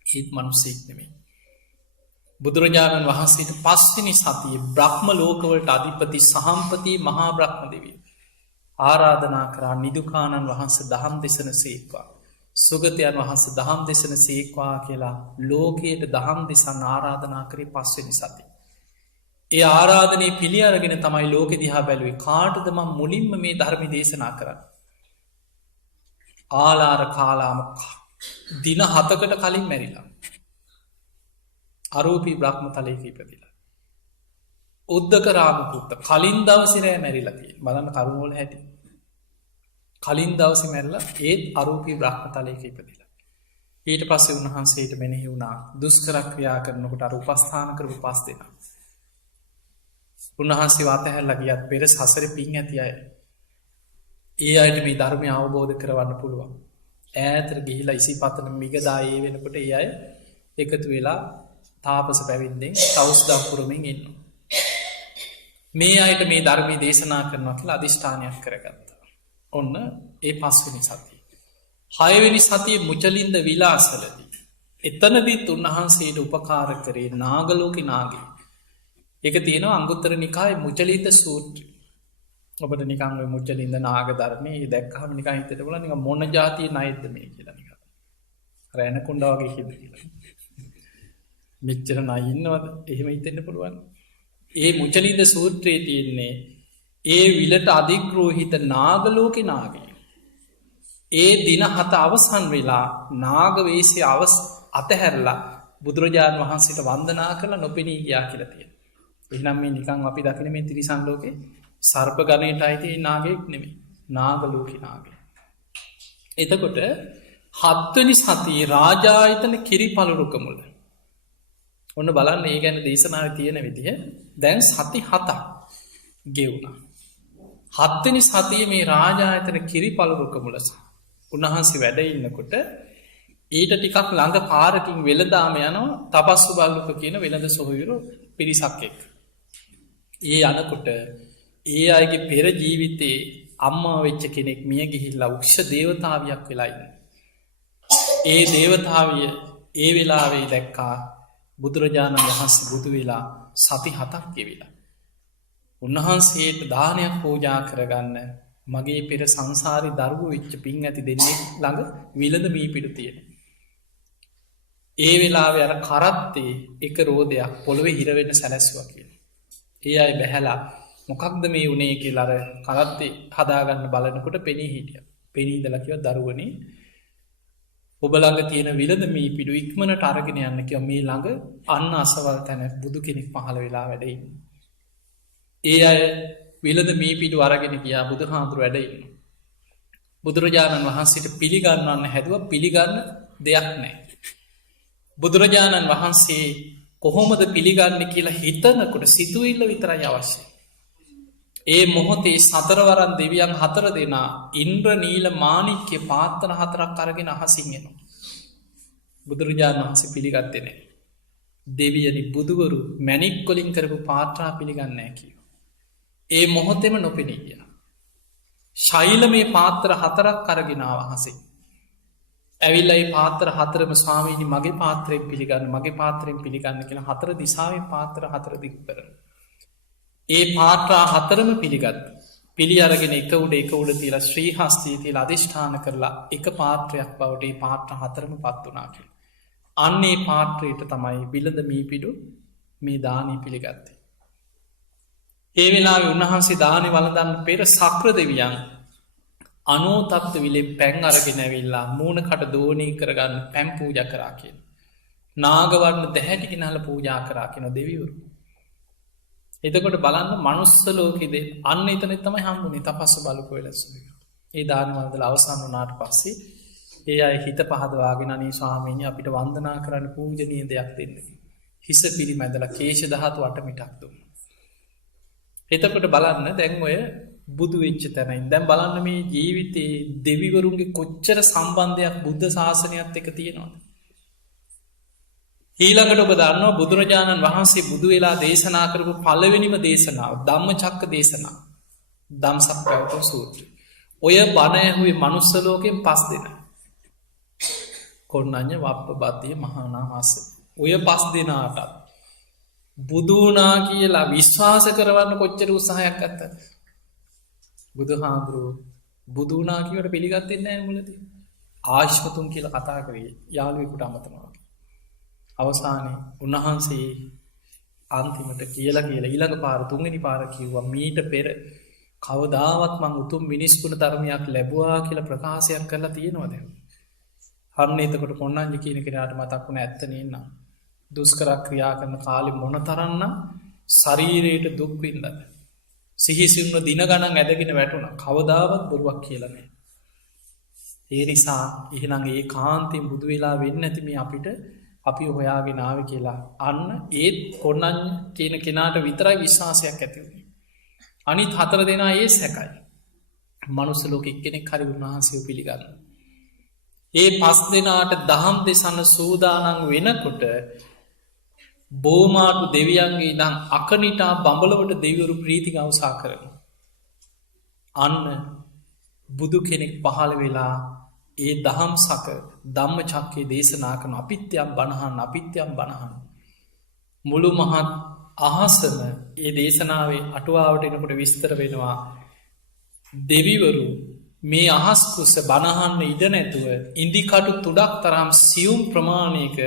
ඒත් මනුස්සෙක් නෙමෙයි. බුදුරජාණන් වහන්සේට පස්වෙනි සතියේ බ්‍රහ්ම ලෝකවලට අධිපති සහම්පති මහා බ්‍රහ්ම දෙවිය ආරාධනා කරා නිදුකානන් වහන්සේ දහම් දෙසන සේක්වා. සුගතයන් වහන්සේ දහම් දෙසන සේක්වා කියලා ලෝකයට දහම් දෙසන්න ආරාධනා කරේ පස්වෙනි සති. ඒ ආරාධනය පිළි අරගෙන තමයි ලෝකෙ දිහා බැලුවේ කාටද මම මුලින්ම මේ ධර්මි දේශනා කරන්න. ආලාර කාලාම දින 7කට කලින් මැරිලා. අරූපී බ්‍රහ්ම තලයක ඉපදිලා. උද්දක රාමපුත්ත කලින් දවසේ රෑ මැරිලා තියෙන්නේ. බලන්න කරුණ වල හැටි. කලින් දවසේ මැරිලා ඒත් අරූපී බ්‍රහ්ම තලයක ඉපදිලා. ඊට පස්සේ උන්වහන්සේට මෙනෙහි වුණා දුෂ්කර ක්‍රියා කරනකොට අර උපස්ථාන කරපු පස් දෙනා. උන්වහන්සේ වාතහැරලා ගියත් පෙර සසරේ පිං ඇති අය. ඒ අයට මේ ධර්මය අවබෝධ කරවන්න පුළුවන්. ඈතට ගිහිලා ඉසිපතන මිගදා ඒ වෙනකොට ඒ අය එකතු වෙලා තාපස පැවිද්දෙන් තවුස්දම් පුරමින් ඉන්නවා. මේ අයට මේ ධර්මී දේශනා කරනවා කියලා අධිෂ්ඨානයක් කරගත්තා. ඔන්න ඒ පස්වෙනි සතිය. 6 වෙනි සතියේ මුචලින්ද විලාසලදී. එතනදීත් උන්වහන්සේට උපකාර කරේ නාගලෝකේ නාගේ. ඒක තියෙනවා අංගුත්තර නිකායේ මුචලින්ද සූත්‍රය. ඔබට නිකන් ඔය මුචලින්ද නාග ධර්මයේ දැක්කහම නිකන් හිතට බලන්න නිකන් මොන જાතිය ණයද මේ කියලා නිකන්. අර එනකොණ්ඩා වගේ හිත කියලා. මෙච්චර ණය ඉන්නවද? එහෙම හිතෙන්න පුළුවන්. ඒ මුචලින්ද සූත්‍රයේ තියෙන්නේ ඒ විලට අධිග්‍රෝහිත නාගලෝකේ නාගය. ඒ දින 7 අවසන් වෙලා නාග වේශය අතහැරලා බුදුරජාණන් වහන්සේට වන්දනා කරලා නොපෙනී ගියා කියලා තියෙනවා. එහෙනම් මේ නිකන් අපි දකින මේ ත්‍රිසං ලෝකේ සර්ප ගණයට අයිති නාගයෙක් නෙමෙයි. නාග ලෝකේ නාගය. එතකොට 7 වෙනි සතියේ රාජායතන කිරිපලරුක මුල. ඔන්න බලන්න ඒ ගැන දේශනාවේ තියෙන විදිහ දැන් සති 7ක් ගෙවුණා. 7 වෙනි සතියේ මේ රාජායතන කිරිපලරුක මුල උන්වහන්සේ වැඩ ඉන්නකොට ඊට ටිකක් ළඟ පාරකින් වෙළඳාම යනවා තපස්සු බල්ලුක කියන වෙළඳ සොහොයුරු පිරිසක් එක්ක. ඒ යනකොට ඒ අයගේ පෙර ජීවිතේ අම්මා වෙච්ච කෙනෙක් මිය ගිහිල්ලා උක්ෂ දේවතාවියක් වෙලා ඉන්නේ. ඒ දේවතාවිය ඒ වෙලාවේ දැක්කා බුදුරජාණන් වහන්සේ බුදු වෙලා සති 7ක් ගෙවිලා. උන්වහන්සේට දානයක් පූජා කරගන්න මගේ පෙර සංසාරේ දරුවෝ වෙච්ච පින් ඇති දෙන්නේ ළඟ විලඳ මී පිටු තියෙන. ඒ වෙලාවේ අර කරත්තේ එක රෝදයක් පොළවේ හිර වෙන්න සැලැස්සුවා කියලා. ඒ අය බැහැලා මොකක්ද මේ උනේ කියලා අර කරත්තේ හදාගන්න බලනකොට පෙනී හිටියා. පෙනී ඉඳලා කිව්වා දරුවනේ ඔබ ළඟ තියෙන විලඳ මී පිටු ඉක්මනට අරගෙන යන්න කිව්වා මේ ළඟ අන්න අසවල් තැන බුදු කෙනෙක් පහළ වෙලා වැඩ ඉන්නේ. ඒ අය විලඳ මී පිටු අරගෙන ගියා බුදුහාඳුර වැඩ ඉන්නවා. බුදුරජාණන් වහන්සේට පිළිගන්නන්න හැදුවා පිළිගන්න දෙයක් නැහැ. බුදුරජාණන් වහන්සේ කොහොමද පිළිගන්නේ කියලා හිතනකොට සිතුවිල්ල විතරයි අවශ්‍යයි. ඒ මොහොතේ සතරවරන් දෙවියන් 4 දෙනා ඉන්ද්‍ර නීල මාණික්‍ය පාත්‍රන 4ක් අරගෙන අහසින් එනවා. බුදුරජාණන් වහන්සේ පිළිගත්තේ නැහැ. දෙවියනි බුදුවරු මැණික් වලින් කරපු පාත්‍රා පිළිගන්නේ නැහැ කිව්වා. ඒ මොහොතේම නොපෙනී ගියා. ශෛලමේ පාත්‍ර 4ක් අරගෙන ආවහසේ. ඇවිල්ලා මේ පාත්‍ර 4ම ස්වාමීනි මගේ පාත්‍රයෙන් පිළිගන්න මගේ පාත්‍රයෙන් පිළිගන්න කියලා 4 දිශාවෙන් පාත්‍ර 4 දික් කරනවා. ඒ පාත්‍රා 4ම පිළිගත්තා. පිළි අරගෙන එක උඩ තියලා ශ්‍රී හස්තයේ තියලා අධිෂ්ඨාන කරලා එක පාත්‍රයක් බවට මේ පාත්‍ර 4ම පත් වුණා කියලා. අන්නේ පාත්‍රයට තමයි විලඳ මීපිඩු මේ දානි පිළිගත්තේ. ඒ වෙලාවේ උන්වහන්සේ දානි වළඳන්න පෙර සක්‍ර දෙවියන් අනෝතත්ත විලේ පැන් අරගෙන ඇවිල්ලා මූණකට දෝණී කරගන්න පැන් පූජා කරා කියන. නාගවර්ණ දැහැටි ගෙනහලා පූජා කරා කියන දෙවිවරු. එතකොට බලන්න මනුස්ස ලෝකෙදී අන්න එතන තමයි හම්බුනේ තපස්ස බලුක වෙලසුනේ. ඒ දාන වන්දන අවසන් වුණාට පස්සේ ඒ අය හිත පහදවාගෙන අනේ ස්වාමීනි අපිට වන්දනා කරන්න පූජනීය දෙයක් දෙන්න. හිස පිරිමැදලා කේශ ධාතු වටමිටක් දුන්නා. එතකොට බලන්න දැන් ඔය බුදු වෙච්ච තැනයි. දැන් බලන්න මේ ජීවිතේ දෙවිවරුන්ගේ කොච්චර සම්බන්ධයක් බුද්ධ ශාසනයත් එක්ක තියෙනවද? ඊළඟට ඔබ දන්නවා බුදුරජාණන් වහන්සේ බුදු වෙලා දේශනා කරපු පළවෙනිම දේශනාව ධම්මචක්ක දේශනාව. ධම්සක්කවතුම් සූත්‍රය. ඔය බණ ඇහුවේ මනුස්ස ලෝකෙන් 5 දෙනා. කොණ්ණඤ්ඤ වප්පබද්ධිය මහානාමස්ස. ඔය 5 දෙනාට බුදු වුණා කියලා විශ්වාස කරවන්න කොච්චර උත්සාහයක් ගත්තද? බුදුහාමුදුරුවෝ බුදු වුණා කියවට පිළිගත්තේ නැහැ මුලදී. ආශ්වතුන් කියලා කතා කරේ යාළුවෙකුට අමතනවා. අවසානයේ උන්වහන්සේ අන්තිමට කියලා ඊළඟ පාර තුන්වෙනි පාර කිව්වා මීට පෙර කවදාවත් මං උතුම් මිනිස් ගුණ ධර්මයක් ලැබුවා කියලා ප්‍රකාශයක් කරලා තියෙනවද? අන්න එතකොට කොණ්ණඤ්ඤ කියන කෙනාට මතක් වුණ ඇත්ත නේනම් දුෂ්කර ක්‍රියා කරන කාලේ මොනතරම්නම් ශරීරයට දුක් විඳද සිහිසින්ම දින ගණන් ඇදගෙන වැටුණා. කවදාවත් බොරුවක් කියලා නැහැ. ඒ නිසා එහෙනම් ඒ කාන්තෙන් බුදු වෙලා වෙන්නේ නැති මේ අපිට අපි හොයාගෙන ආවේ කියලා අන්න ඒත් කොණ්ණඤ්ඤ කියන කෙනාට විතරයි විශ්වාසයක් ඇති වුණේ. අනිත් 4 දෙනා ඒ සැකයි. මනුස්ස ලෝකෙ එක්කෙනෙක් හරි උන්වහන්සේව පිළිගන්න. ඒ 5 දෙනාට දහම් දෙසන සූදානම් වෙනකොට බෝමාටු දෙවියන්ගේ ඉඳන් අකනිටා බඹලවට දෙවිවරු ප්‍රීති ගෞසා කරනවා. අන්න බුදු කෙනෙක් පහළ වෙලා ඒ දහම් සක ධම්මචක්කේ දේශනා කරන අපිත්‍යම් බණහන් මුළු මහත් අහසම ඒ දේශනාවේ අටුවාවට එනකොට විස්තර වෙනවා. දෙවිවරු මේ අහස් කුස බණහන්න ඉඩ නැතුව ඉන්දිකටු තුඩක් තරම් සියුම් ප්‍රමාණයක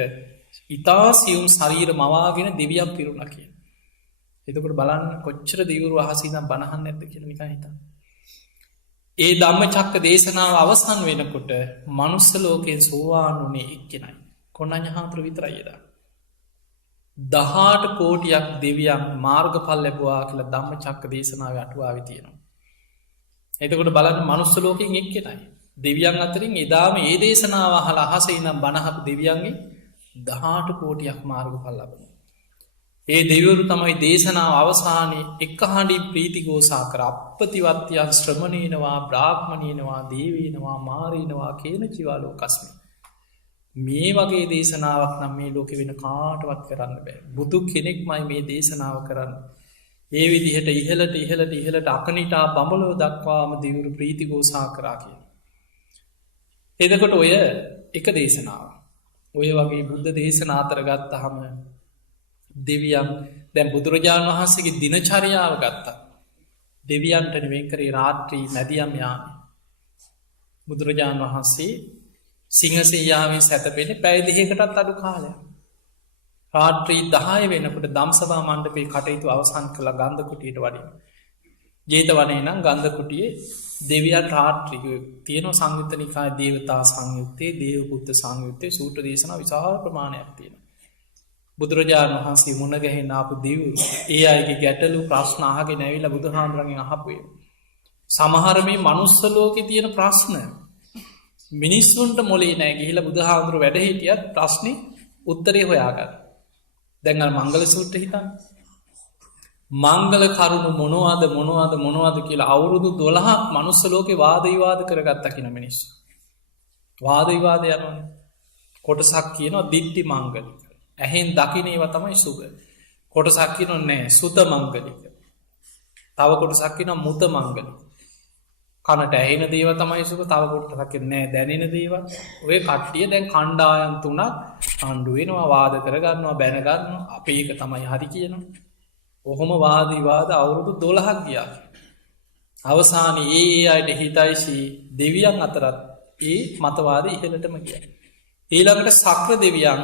ඉතා සියුම් ශරීර මවාගෙන දෙවියන් පිරුණ කිය. එතකොට බලන්න කොච්චර දෙවිවරු අහසිනම් බණහන් නැද්ද කියලා නිකන් හිතන්න. ඒ ධම්මචක්ක දේශනාව අවසන් වෙනකොට මනුස්ස ලෝකයෙන් සෝවාන් වුණේ එක්කෙනයි. කොණ්ණඤ්ඤ හාමුදුරුවෝ විතරයි එදා. 18 කෝටියක් දෙවියන් මාර්ගඵල ලැබුවා කියලා ධම්මචක්ක දේශනාවේ අටුවාවේ තියෙනවා. එතකොට බලන්න මනුස්ස ලෝකයෙන් එක්කෙනයි. දෙවියන් අතරින් එදාම ඒ දේශනාව අහලා අහසේ ඉඳන් බණහපු දෙවියන්ගේ 18 කෝටියක් මාර්ගඵල ලබනවා. ඒ දෙවිවරු තමයි දේශනාව අවසානයේ එක හඬින් ප්‍රීති ഘോഷා කර අප්පතිවත්යන් ශ්‍රමණේනවා බ්‍රාහ්මණේනවා දේවේනවා මාරේනවා කේන ජීවා ලෝකස්මි. මේ වගේ දේශනාවක් නම් මේ ලෝකෙ වෙන කාටවත් කරන්න බෑ. බුදු කෙනෙක්මයි මේ දේශනාව කරන්නේ. ඒ විදිහට ඉහළට අකනිටා බඹලව දක්වාම දෙවිවරු ප්‍රීති ഘോഷා කරා කියන. එතකොට ඔය එක දේශනාව. ඔය වගේ බුද්ධ දේශනා අතර ගත්තාම දෙවියන් දැන් බුදුරජාණන් වහන්සේගේ දිනචරියාව ගත්තා. දෙවියන්ට නෙවෙයි කරේ රාත්‍රී මැදියම් යාමේ. බුදුරජාණන් වහන්සේ සිංහසේ යාමේ සැතපෙන්නේ පැය දෙකකටත් අඩු කාලයක්. රාත්‍රී 10 වෙනකොට ධම්සභා මණ්ඩපේ කටයුතු අවසන් කළ ගන්ධ කුටියට වඩින්න. ජේතවනේ නම් ගන්ධ කුටියේ දෙවියන් රාත්‍රී තියෙන සංයුත්ත නිකායේ දේවතා සංයුත්තේ දේවපුත්ත සංයුත්තේ සූත්‍ර දේශනා විශාල ප්‍රමාණයක් තියෙනවා. බුදුරජාණන් වහන්සේ මුණ ගැහෙන්න ආපු දෙවිවරු ඒ අයගේ ගැටලු ප්‍රශ්න අහගෙන ඇවිල්ලා බුදුහාමුදුරන්ගෙන් අහපුවේ. සමහර මේ මනුස්ස ලෝකේ තියෙන ප්‍රශ්න මිනිස්සුන්ට මොලේ නැහැ ගිහිල්ලා බුදුහාමුදුර වැඩ හිටියත් ප්‍රශ්නේ උත්තරේ හොයාගන්න. දැන් අර මංගල සූත්‍රය හිතන්න. මංගල කරුණු මොනවද කියලා අවුරුදු 12ක් මනුස්ස ලෝකේ වාද විවාද කරගත්තා කියන මිනිස්සු. වාද විවාද යනවනේ. කොටසක් කියනවා දිට්ටි මංගලික. ඇහෙන් දකින්න ඒවා තමයි සුභ. කොටසක් කියනවා නෑ සුත මංගලික. තව කොටසක් කියනවා මුත මංගලික. කනට ඇහෙන දේවල් තමයි සුභ. තව කොටසක් කියන්නේ නෑ දැනෙන දේවල්. ඔය කට්ටිය දැන් කණ්ඩායම් තුනක් ආණ්ඩු වෙනවා වාද කරගන්නවා බැන ගන්නවා අපි ඒක තමයි හරි කියනවා. ඔහොම වාද විවාද අවුරුදු 12ක් ගියා. අවසානයේ ඒ අයට හිතයිසි දෙවියන් අතරත් ඒ මතවාදී ඉහළටම ගියා. ඊළඟට සක්‍ර දෙවියන්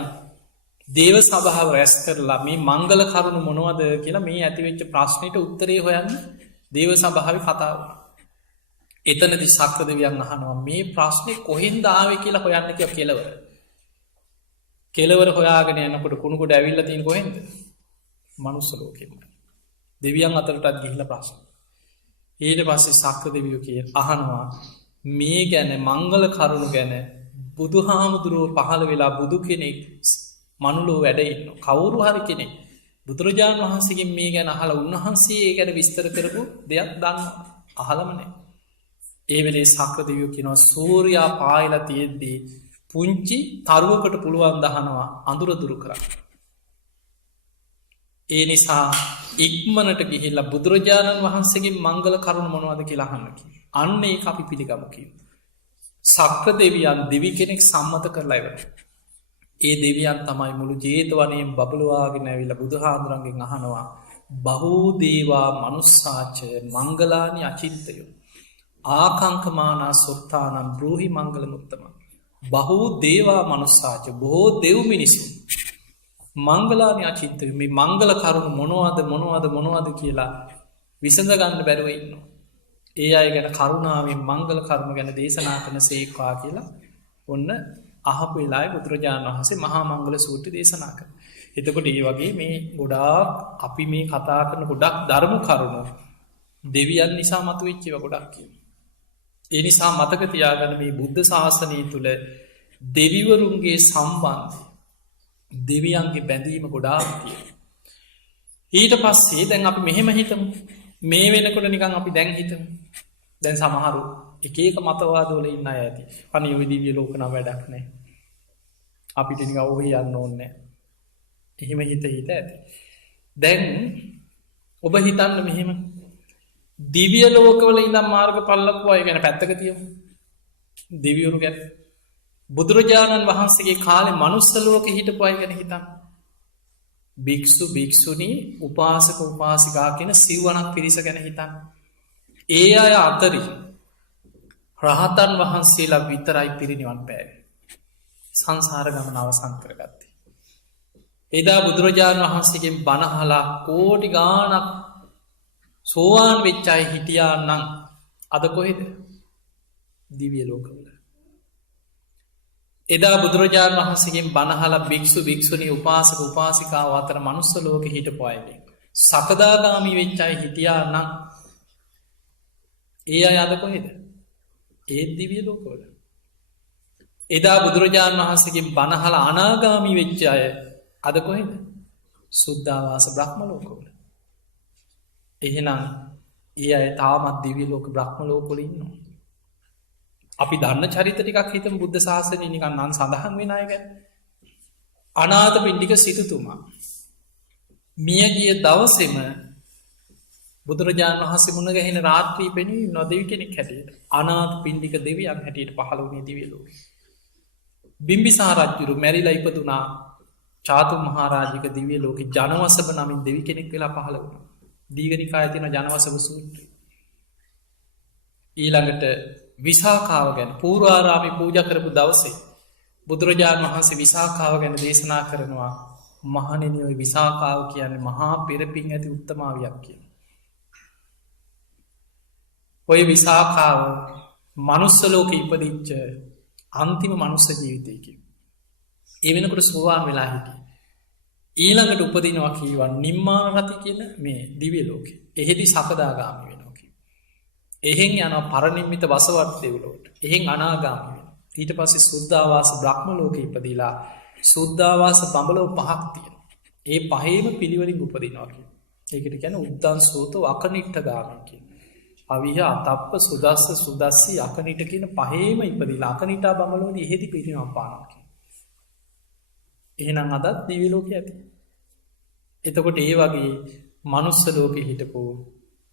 දේව සභාව රැස් කරලා මේ මංගල කරුණු මොනවද කියලා මේ ඇතිවෙච්ච ප්‍රශ්නෙට උත්තරේ හොයන්න දේව සභාවේ කතා වුණා. එතනදී සක්‍ර දෙවියන් අහනවා මේ ප්‍රශ්නේ කොහෙන්ද ආවේ කියලා හොයන්න කියලා කෙලවර. කෙලවර හොයාගෙන යනකොට කුණු කොට ඇවිල්ලා තියෙන කොහෙන්ද? මනුස්ස ලෝකෙම. දෙවියන් අතරටත් ගිහිල්ලා ප්‍රශ්න. ඊට පස්සේ සක්‍ර දෙවියෝ අහනවා මේ ගැන මංගල කරුණු ගැන බුදු හාමුදුරුව පහළ වෙලා බුදු කෙනෙක් මනුලෝ වැඩඉන්න කවුරු හරි කෙනෙ බුදුරජාණන් වහන්සේගෙන් මේ ගැන අහල උන්වහන්සේ ඒ ගැන විස්තර කරපු දෙයක් දන්න අහලමනෑ. ඒ වෙලේ සක්‍රදිවියෝ කෙනවා සූරයා පායලා තියෙද්දී පුංචි තරුවකට පුළුවන් දහනවා අඳුරදුරු කර. ඒ නිසා ඉක්මනට ගිහිල්ල බුදුරජාණන් වහන්සේගේ මංගල කරුණු මොනවද කියලාහන්නකි. අන්න ඒ අපි පිළිගමකිව. සක්‍ර දෙවියන් දෙවි කෙනෙක් සම්මත කරලයිවට. ඒ දෙවියන් තමයි මුළු ජේතවනයෙන් බබලවාගෙන ඇවිල බුදුහාදුරන්ගෙන් අහනවා බහූදේවා මනුස්සාචය මංගලානි අචිත්තයෝ. ආකංකමානා සොත්තානම් බ්‍රෝහි මංගල මුත්තම. බහූ දේවා මනුස්සාච බොහෝ දෙව් මිනිසු. මංගලානි අචිත්තය මේ මංගල කරුණු මොනවාද කියලා විසඳගන්න බැරුව ඉන්නවා. ඒ අය ගැන කරුණාවෙන් මංගල කරුණු ගැන දේශනා කන සේක්වා කියලා ඔන්න අහපු වෙලායි බුදුරජාණන් වහන්සේ මහා මංගල සූත්‍ර දේශනා කර. එතකොට ඒ වගේ මේ ගොඩාක් අපි මේ කතා කරන ගොඩක් ධර්ම කරුණු දෙවියන් නිසා මතු වෙච්චිව ගොඩක් කිය. ඒ නිසා මතක තියාගන මේ බුද්ධ ශාසනය තුළ දෙවිවරුන්ගේ සම්බන්ධය දෙවියන්ගේ බැඳීම ගොඩාක් තිය. ඊට පස්සේ දැන් අපි මෙහෙම හිතම මේ වෙනකොට නිකන් අපි දැන් හිතම දැන් සමහරු එක මතවාදවල ඉන්න ඇති අනි විදිවිය ලෝකන වැඩක් නෑ අපිට නික ඔහි යන්න ඕන්නෑ එහෙම හිත ඇති. දැන් ඔබ හිතන්න මෙහෙම දිවිය ලෝකවල ඉඳම් මාර්ග පල්ලක්ව අය ගැන පැත්තක තියම දෙවියවරු ගැන බුදුරජාණන් වහන්සේගේ කාලෙ මනුස්සලෝක හිටපු අය ගැන හිතන් භික්ෂු භික්ෂුණී උපාසක උපාසිකා කියෙන සිව්වනක් පිරිස ගැන හිතන් ඒ අය අතරි රහතන් වහන්සේලා විතරයි පිරිනිවන් පෑ සංසාර ගමන අවසං කරගත්තේ. එදා බුදුරජාණන් වහන්සේගෙන් බණහලා කෝටි ගානක් සෝවාන් වෙච්චායි හිටියාන්නම් අද කොහෙද දිවිය ලෝකවල. එදා බුදුරජාණන් වහන්සේගෙන් බණහලා භික්ෂු භික්ෂුණී උපාසක උපාසිකාව අතර මනුස්ස ලෝක හිට පොයන්නේ. සකදාගාමි වෙච්චායි හිටියාන්නම් ඒ අය අද කොහෙද ඒත් දිවිය ලෝකවල. එදා බුදුරජාණන් වහන්සේගෙන් බණහල අනාගාමි වෙච්ච අය අද කොහෙද සුද්ධවාස බ්‍රහ්ම ලෝකවල. එහෙනම් ඒ අය තාමත් දිවිය ලෝක බ්‍රහ්ම ලෝකොල ඉන්නවා. අපි දන්න චරිත ටිකක් හිතම බුද්ධ ශාසනය නිකන් නන් සඳහන් වෙනය ගැන. අනාථ පිණ්ඩික සිටුතුමා මියගිය දවසෙම බුදුරජාණන් වහන්සේ මුණ ගැහෙන රාත්‍රී පෙනී නොදවි කෙනෙක් හැටියට අනාථ පිණ්ඩික දෙවියන් හැටියට පහළවුණේ දිවියලෝ. බිම්බිසාරජ්ජුරු මැරිලා ඉපදුනා චාතු මහාරාජික දිවිය ලෝක ජනවසභ නමින් දෙවි කෙනෙක් වෙලා පහළ වුණ දීගනිකා තින ජනවසභ සූත්‍රය. ඊළඟට විසාකාව ගැන පූරාරාමි පූජ කරපු දවසේ බුදුරජාණන් වහන්සේ විසාකාව ගැන දේශනා කරනවා මහනෙනියොයි විසාකාව කියන්නේ මහා පෙරපින් ඇති උත්තමාවයක් කියන. ඔය විසාකාව මනුස්සලෝක ඉපදිච්ච අන්තිම මනුස්ස ජීවිතයකි. ඒ වෙනකොට සෝවාන් වෙලා හිට. ඊළඟට උපදිනවා කීවන් නිම්මාන රති කියන මේ දිවිය ලෝකෙ එහෙදි සකදාගාමි වෙනෝකි. එහෙන් යන පරනිම්මිත වසවත් දෙවලෝට එහෙන් අනාගාමි වෙන. ඊට පස්සේ සුද්ධවාස බ්‍රහ්ම ලෝක ඉපදිලා සුද්ධවාස බඹලෝ පහක් තියෙන. ඒ පහේම පිළිවලින් උපදිනවාකි. ඒකට ගැන උද්දන් සෝත අකනිට්ට ගාමකින්. අවිහ අතප්ප සුදස්ස සුදස්සි අකනිට කියන පහේම ඉපදිලා අකනිටා බමලෝද එහෙදි පිරිනිවන් පානකි. එහෙනම් අදත් දිවිලෝක ඇති. එතකොට ඒ වගේ මනුස්ස ලෝක හිටපු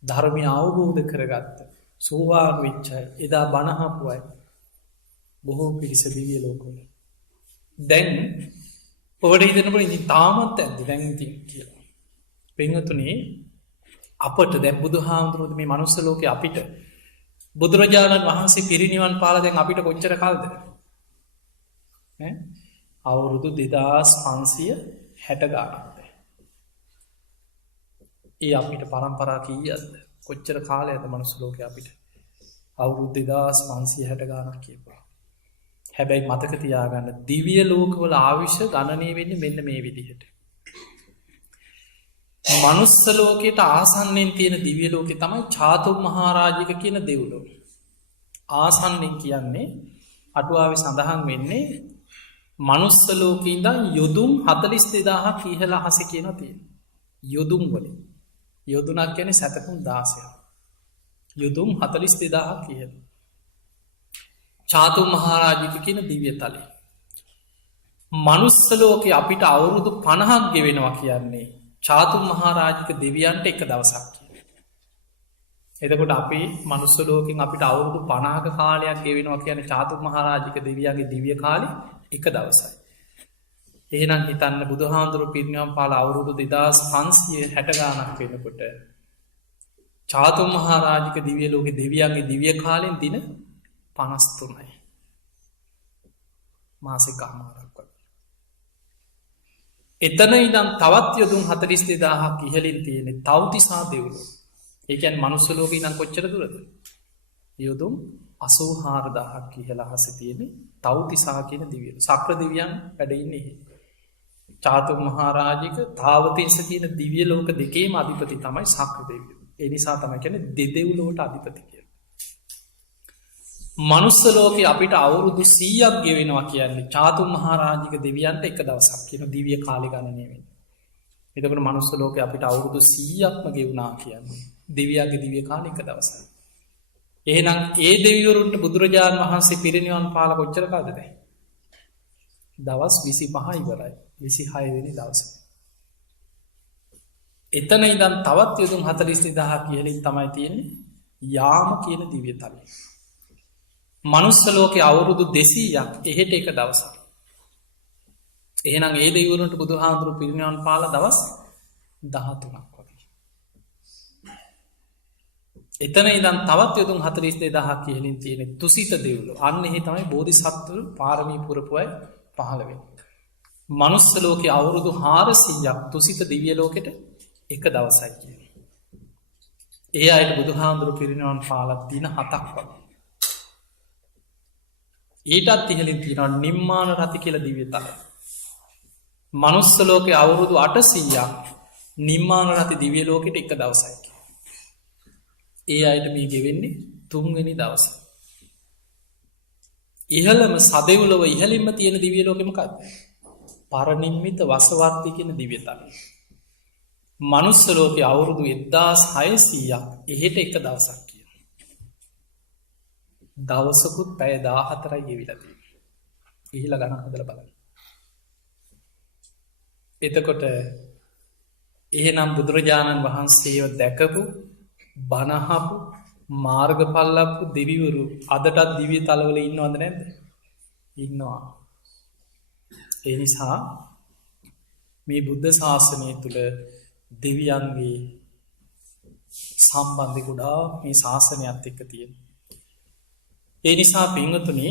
ධර්මය අවබෝධ කරගත්ත සෝවාන් වෙච්චයි එදා බණහපුුවයි බොහෝ පිරිස දිවිය ලෝකොල. දැන් පොට හිතනට ඉති තාමත් ඇති දැන්ති කියලා. පෙංහතුනේ අපට දැ බුදු හාමුදුරුවද මේ මනුස්ස ලෝක අපිට බුදුරජාණන් වහන්සේ පිරිනිවන් පාලදැන් අපිට කොච්චර කල්ද අවුරුදු 2560 ගානක්ද. ඒ අපිට පරම්පරා කීයද කොච්චර කාලය ඇද මනුස්ස ලෝක අපිට අවුරුදු 2560 ගානක් කියපා. හැබැයි මතක තියාගන්න දිවිය ලෝකවල ආවිශ්‍ය ගණනය වෙන්න මෙන්න මේ විදිහට. මනුස්සලෝකයට ආසන්නෙන් තියෙන දිවිය ලෝකෙ තමයි චාතුම් මහාරාජික කියන දෙව්ලෝ. ආසන්නෙන් කියන්නේ අටුවාවේ සඳහන් වෙන්නේ මනුස්ස ලෝකේ ඉඳන් යොදුන් 42000ක් ඉහළ අහස කියන තියෙන. යොදුන් වලින්. යොදුනක් කියන්නේ සැතපුම් 16ක්. යොදුන් 42000ක් ඉහළ. චාතු මහරජික කියන දිව්‍ය තලයේ. මනුස්ස ලෝකේ අපිට අවුරුදු 50ක් ගෙවෙනවා කියන්නේ චාතු මහරජික දෙවියන්ට එක දවසක් කියලා. එතකොට අපි මනුස්ස ලෝකෙන් අපිට අවුරුදු 50ක කාලයක් ගෙවෙනවා කියන්නේ චාතු මහරජික දෙවියන්ගේ දිව්‍ය කාලේ එක දවසයි. එහෙනම් හිතන්න බුදුහාමුදුරු පිරිනිවන් පාලා අවුරුදු 2560 ගානක් වෙනකොට චාතු මහරජික දිව්‍ය ලෝකේ දෙවියන්ගේ දිව්‍ය කාලෙන් දින 53යි. මාසික අමාරක් වගේ. එතන ඉඳන් තවත් යොදුන් 42000ක් ඉහළින් තියෙන තව්තිසා දෙව්ලොව. ඒ කියන්නේ මනුස්ස ලෝකේ ඉඳන් කොච්චර දුරද? යොදුන් 84000ක් ඉහළ අහසේ තියෙන තව්තිසා කියන දිව්‍ය. සක්‍ර දෙවියන් වැඩ ඉන්නේ. චාතු මහරජික තාවතිංස කියන දිව්‍ය ලෝක දෙකේම අධිපති තමයි සක්‍ර දෙවියෝ. ඒ නිසා තමයි කියන්නේ දෙදෙව්ලොවට අධිපති කියලා. මනුස්ස ලෝකේ අපිට අවුරුදු 100ක් ගෙවෙනවා කියන්නේ චාතු මහරජික දෙවියන්ට එක දවසක් කියන දිව්‍ය කාලය ගණනය වෙන්නේ. එතකොට මනුස්ස ලෝකේ අපිට අවුරුදු 100ක්ම ගෙවුනා කියන්නේ දෙවියන්ගේ දිව්‍ය කාලය එක දවසක්. එහෙනම් ඒ දෙවිවරුන්ට බුදුරජාණන් වහන්සේ පිරිනිවන් පාලා කොච්චර කාලද? දවස් 25 ඉවරයි. 26 වෙනි දවසේ. එතන ඉඳන් තවත් යොදුන් 42000ක් ඉහළින් තමයි තියෙන්නේ යාම කියන දිව්‍ය තලය. මනුස්ස ලෝකේ අවුරුදු 200ක් එහෙට එක දවසක්. එහෙනම් ඒ දෙවිවරුන්ට බුදුහාමුදුරු පිරිනිවන් පාලා දවස් 13ක් වගේ. එතන ඉඳන් තවත් යොදුන් 42000ක් ඉහළින් තියෙන තුසිත දෙවිවරු. අන්න එහි තමයි බෝධිසත්වරු පාරමී පුරපු අය පහළ වෙන්නේ. මනුස්ස ලෝකේ අවුරුදු 400ක් තුසිත දිව්‍ය ලෝකෙට එක දවසයි කියන්නේ. ඒ අයට බුදුහාමුදුරු පිරිනිවන් පාලා දින 7ක් වගේ. ඊටත් ඉහළින් තියෙනවා නිම්මාන රති කියලා දිව්‍ය තල. මනුස්ස ලෝකේ අවුරුදු 800ක් නිම්මාන රති දිව්‍ය ලෝකෙට එක දවසයි. ඒ අයට මේ ගෙවෙන්නේ 3 වෙනි දවසේ. ඉහළම සදෙව්ලොව ඉහළින්ම තියෙන දිව්‍ය ලෝකෙ මොකක්ද? පරනිම්මිත වසවර්ති කියන දිව්‍ය තලය. මනුස්ස ලෝකේ අවුරුදු 1600ක් එහෙට එක දවසක් කියන. දවසකුත් පැය 14යි ගෙවිලා තියෙන්නේ. ඉහිලා ගණන් හදලා බලන්න. එතකොට එහෙනම් බුදුරජාණන් වහන්සේව දැකපු බණහපු මාර්ගඵල ලැබපු දෙවිවරු අදටත් දිව්‍ය තලවල ඉන්නවද නැද්ද? ඉන්නවා. ඒ නිසා මේ බුද්ධ ශාසනය තුල දෙවියන්ගේ සම්බන්ධය ගොඩාක් මේ ශාසනයත් එක්ක තියෙනවා. ඒ නිසා පින්වතුනි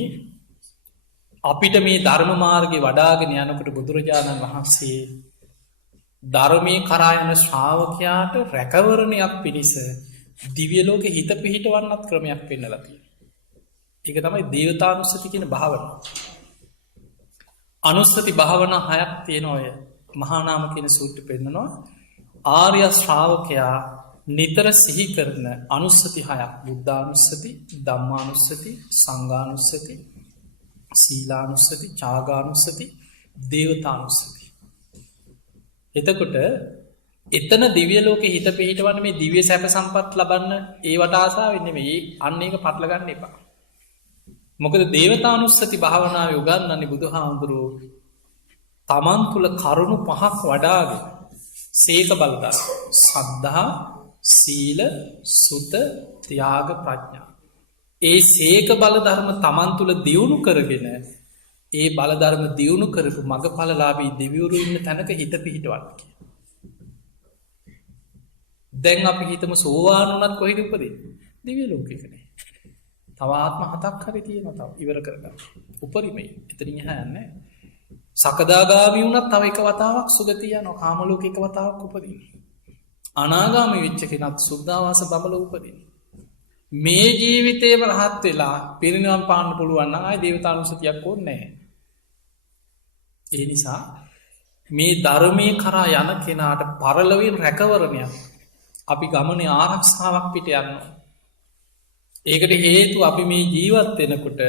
අපිට මේ ධර්ම මාර්ගේ වඩාගෙන යනකොට බුදුරජාණන් වහන්සේ ධර්මයේ කරා යන ශ්‍රාවකයාට රැකවරණයක් පිණිස දිව්‍ය ලෝකේ හිත පිහිටවන්නත් ක්‍රමයක් පෙන්නලා තියෙනවා. ඒක තමයි දේවතානුස්සති කියන භාවනාව. අනුස්සති භාවනා 6ක් තියෙනවා. ඔය මහා නාම කියන සූත්‍රය පෙන්නනවා. ආර්ය ශ්‍රාවකයා නිතර සිහි කරන අනුස්සති 6ක් බුද්ධානුස්සති, ධම්මානුස්සති, සංඝානුස්සති, සීලානුස්සති, ත්‍යාගානුස්සති, දේවතානුස්සති. එතකොට එතන දිව්‍ය ලෝකේ හිත පිහිටවන්න මේ දිව්‍ය සැප සම්පත් ලබන්න ඒවට ආසාවෙන් නෙමෙයි. අන්න ඒක පටල ගන්න එපා. මොකද දේවතානුස්සති භාවනාවේ උගන්වන්නේ බුදුහාමුදුරුවෝ තමන් තුළ කරුණු 5ක් වඩාගෙන සීක බලදා සද්ධා, සීල, සුත, ත්‍යාග, ප්‍රඥා. ඒ සීක බල ධර්ම තමන් තුළ දියුණු කරගෙන ඒ බල ධර්ම දියුණු කරපු මගඵලලාභී දෙවිවරු ඉන්න තැනක හිත පිහිටවන්න කියලා. දැන් අපි හිතමු සෝවාන් වුණත් කොහෙද උපදින්නේ? දිව්‍ය ලෝකයකනේ. තව ආත්ම 7ක් හරි තියෙනවා තව ඉවර කරගන්න. උපරිමයි. එතනින් එහා යන්නේ. සකදාගාමී වුණත් තව එක වතාවක් සුගතිය යනවා. කාම ලෝකේ එක වතාවක් උපදිනවා. අනාගාමී වෙච්ච කෙනත් සුද්ධාවාස බබල උපදිනවා. මේ ජීවිතේම රහත් වෙලා පිරිනිවන් පාන්න පුළුවන් නම් ආයි දේවතානුස්සතියක් ඕනේ නැහැ. ඒ නිසා මේ ධර්මයේ කරා යන කෙනාට පරලොවෙන් රැකවරණයක් අපි ගමනේ ආරක්ෂාවක් පිට යනවා. ඒකට හේතු අපි මේ ජීවත් වෙනකොට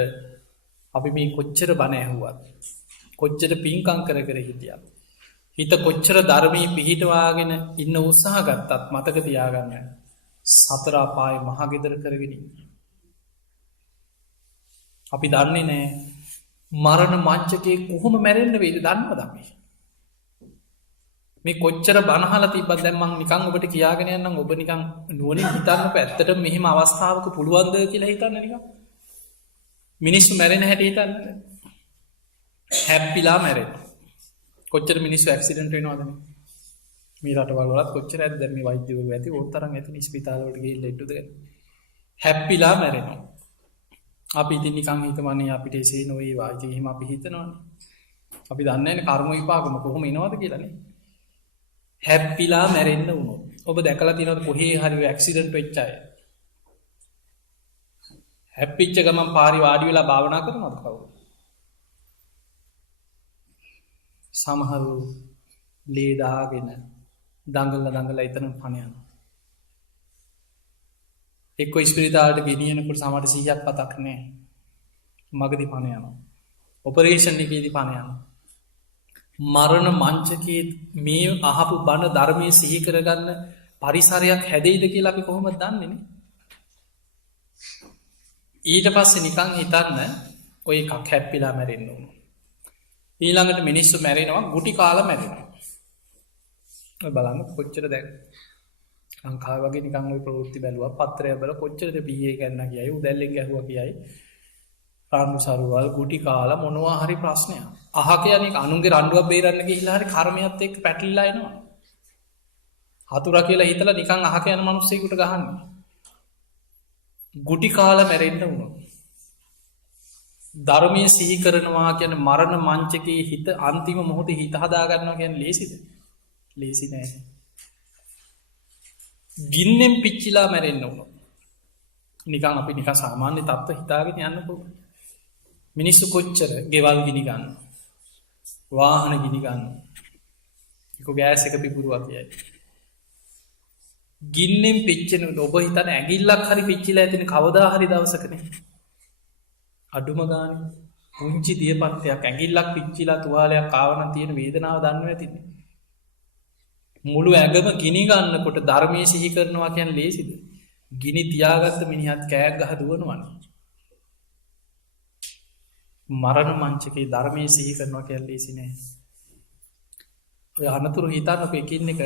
අපි මේ කොච්චර බණ ඇහුවත් කොච්චර පින්කම් කර කර හිටියත් හිත කොච්චර ධර්මී පිහිටවාගෙන ඉන්න උත්සාහ ගත්තත් මතක තියාගන්න සතර අපාය මහගෙදර කරගෙන අපි දන්නේ නෑ මරණ මංචකයේ කොහොම මැරෙන්න වේද දන්නවද අපි මේ කොච්චර බනහල තිබ්බත් දැන් මං නිකන් ඔබට කියාගෙන යන්නම් ඔබ නිකන් නුවණින් හිතන්නකො ඇත්තට මෙහෙම අවස්ථාවක පුළුවන්ද කියලා හිතන්න නිකන් මිනිස්සු මැරෙන හැටි හිතන්න හැප්පිලා මැරෙන කොච්චර මිනිස්සු ඇක්සිඩන්ට් වෙනවද මේ රටවල් වලත් කොච්චර ඇද්ද දැන් මේ වෛද්‍යවරු ඇති ඕන තරම් ඇති ස්පිතාල වලට ගිහිල්ලා ඉටුද හැප්පිලා මැරෙනවා අපි ඉතින් නිකන් හිතමනේ අපිට එසේ නොවේවා ඉතින් එහෙම අපි හිතනවනේ අපි දන්නේ නැහැ කර්ම විපාකම කොහොම එනවද කියලානේ හැප්පිලා මැරෙන්න වුණොත් ඔබ දැකලා තියෙනවද කොහේ හරි ඇක්සිඩන්ට් වෙච්ච අය හැප්පිච්ච ගමන් පාරි වාඩි වෙලා භාවනා කරනවද කවුරු සමහරු ලේ දාගෙන දඟලලා එතන පණ යනවා එක්ක ස්පිරිතාලට ගෙනියනකොට සමහරට 100ක් පතක් නැහැ මගදී පණ යනවා ඔපරේෂන් එකේදී පණ යනවා මරණ මංචකයේ මේ අහපු බණ ධර්මයේ සිහි කරගන්න පරිසරයක් හැදෙයිද කියලා අපි කොහොමද දන්නේ නේ ඊට පස්සේ නිකන් හිතන්න ඔය එකක් හැප්පිලා මැරෙන්න ඕන ඊළඟට මිනිස්සු මැරෙනවා ගුටි කාලා මැරෙනවා ඔය බලන්න කොච්චර දැන් ලංකාව වගේ නිකන් ওই ප්‍රවෘත්ති බැලුවා පත්‍රය බැලුවා කොච්චරද බීයේ ගන්න කියයි උදැල්ලෙන් ගැහුවා කියයි රාණු සරුවල් ගුටි කාලා මොනවා හරි ප්‍රශ්නයක් අහක යන්නේ අනුන්ගේ රණ්ඩුවක් බේරන්න ගිහිල්ලා හරි කර්මයක් එක්ක පැටලිලා එනවා හතුරා කියලා හිතලා නිකන් අහක යන මිනිස්සෙකුට ගහන්නේ ගුටි කාලා මැරෙන්න වුණා ධර්මයේ සිහි කරනවා කියන මරණ මංචකයේ හිත අන්තිම මොහොතේ හිත හදා ගන්නවා කියන්නේ ලේසිද ලේසි නෑ ගින්නෙන් පිච්චිලා මැරෙන්න වුණා නිකන් අපි නිකන් සාමාන්‍ය තත්ත්ව හිතාගෙන යන්නකෝ මිනිස්සු කොච්චර ගෙවල් ගිනි ගන්න වාහන ගිනි ගන්න එක ගෑස් එක පිපුරුවා කියයි ගින්නෙන් පිච්චෙන ඔබ හිතන ඇඟිල්ලක් හරි පිච්චිලා ඇතින කවදා හරි දවසකනේ අඩුම ගානේ පුංචි දියපත්යක් ඇඟිල්ලක් පිච්චිලා තුවාලයක් ආවනම් තියෙන වේදනාව දන්නව ඇතිනේ මුළු ඇඟම ගිනි ගන්නකොට ධර්මයේ සිහි කරනවා කියන්නේ ලේසිද ගිනි තියාගත්ත මිනිහත් කෑග් ගහ දුවනවනේ මරණ මංචකේ ධර්මයේ සිහි කරනවා කියන්නේ ලේසි නෑ ඔය අනතුරු හිතන්නකො එකින් එක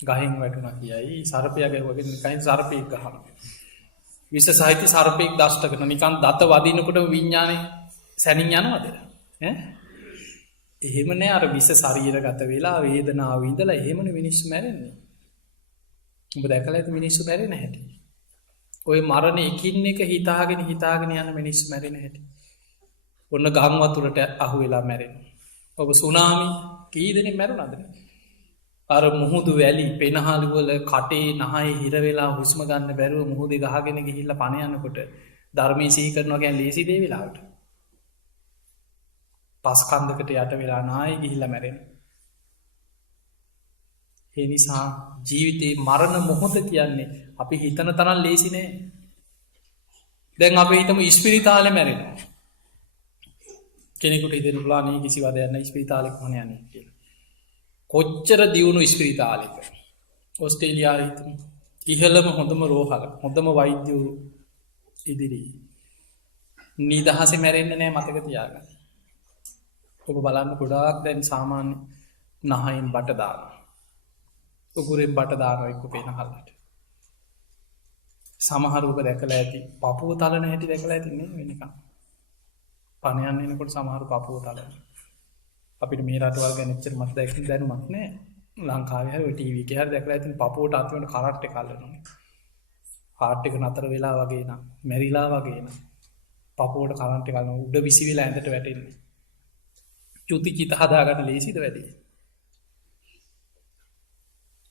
ගහෙන් වැටුණා කියයි සර්පයා ගැහුවගෙන නිකන් සර්පෙක් ගහනවා විස සහිත සර්පෙක් දෂ්ට කරන නිකන් දත වදිනකොට විඤ්ඤාණය සැනින් යනවද ඈ එහෙම නෑ අර විස ශරීරගත වෙලා වේදනාව විඳලා එහෙමනේ මිනිස්සු මැරෙන්නේ ඔබ දැකලා ඇති මිනිස්සු මැරෙන හැටි ඔය මරණ එකින් එක හිතාගෙන යන මිනිස්සු මැරෙන හැටි ඔන්න ගම් වතුරට අහු වෙලා මැරෙනවා ඔබ සුනාමි කී දෙනෙක් මැරුණාද අර මුහුදු වැලි පෙනහළු වල කටේ නහයේ හිර වෙලා හුස්ම ගන්න බැරුව මුහුදේ ගහගෙන ගිහිල්ලා පණ යනකොට ධර්මයේ සිහි කරනවා කියන්නේ ලේසි දේ වෙලාවට පස්කන්දකට යට වෙලා නායි ගිහිල්ලා මැරෙන ඒ නිසා ජීවිතේ මරණ මොහොත කියන්නේ අපි හිතන තරම් ලේසි නෑ දැන් අපි හිතමු ඉස්පිරිතාලේ මැරෙනවා කෙනෙකුට හිතෙන්න පුළුවන් නේ කිසි වදයක් නැහැ ඉස්පිරිතාලේ කොහොම යන්නේ කියලා කොච්චර දියුණු ඉස්පිරිතාලෙක ඕස්ට්‍රේලියාවේ හිටමු ඉහළම හොඳම රෝහල හොඳම වෛද්‍යවරු ඉදිරි නිදහසේ මැරෙන්න නෑ මතක තියාගන්න ඔබ බලන්න ගොඩාක් දැන් සාමාන්‍ය නහයෙන් බට දානවා උගුරෙන් බට දානවා එක්ක පේනහලට සමහර ඔබ දැකලා ඇති පපුව තලන හැටි දැකලා ඇති නේ වෙනකම් පණ යන්න එනකොට සමහර පපුව තලන අපිට මේ රටවල් ගැන එච්චර මත දැනුමක් නෑ ලංකාවේ හරි ටීවී එකේ හරි දැකලා ඇතින් පපුවට අතින් කරන්ට් එක අල්ලනවා හાર્ට් එක නතර වෙලා වගේ නම් මැරිලා වගේ නම් පපුවට කරන්ට් එක අල්ලන උඩ විසි වෙලා ඇඳට වැටෙන්නේ චුති චිත හදාගන්න ලේසිද වැඩි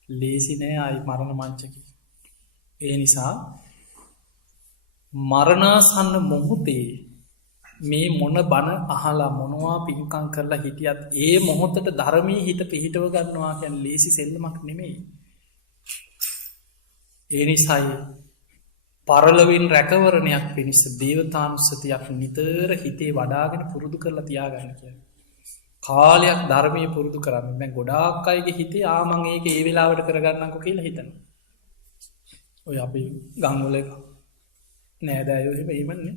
ලේසි නෑ ආයි මරණ මංචකේ ඒ නිසා මරණාසන්න මොහොතේ මේ මොන බණ අහලා මොනවා පින්කම් කරලා හිටියත් ඒ මොහොතට ධර්මයේ හිත පිහිටව ගන්නවා කියන්නේ ලේසි සෙල්ලමක් නෙමෙයි. ඒ නිසායි පරලොවින් රැකවරණයක් පිණිස දේවතානුස්සතියක් නිතර හිතේ වඩාගෙන පුරුදු කරලා තියාගන්න කිය. කාලයක් ධර්මය පුරුදු කරන්න මැ ගොඩාක් අයගේ හිතේ ආමං ඒක ඒ වෙලාවට කරගන්නකො කියලා හිතන. ඔය අපි ගංගොල නෑදෑයෝ එහෙම ඒමන්නේ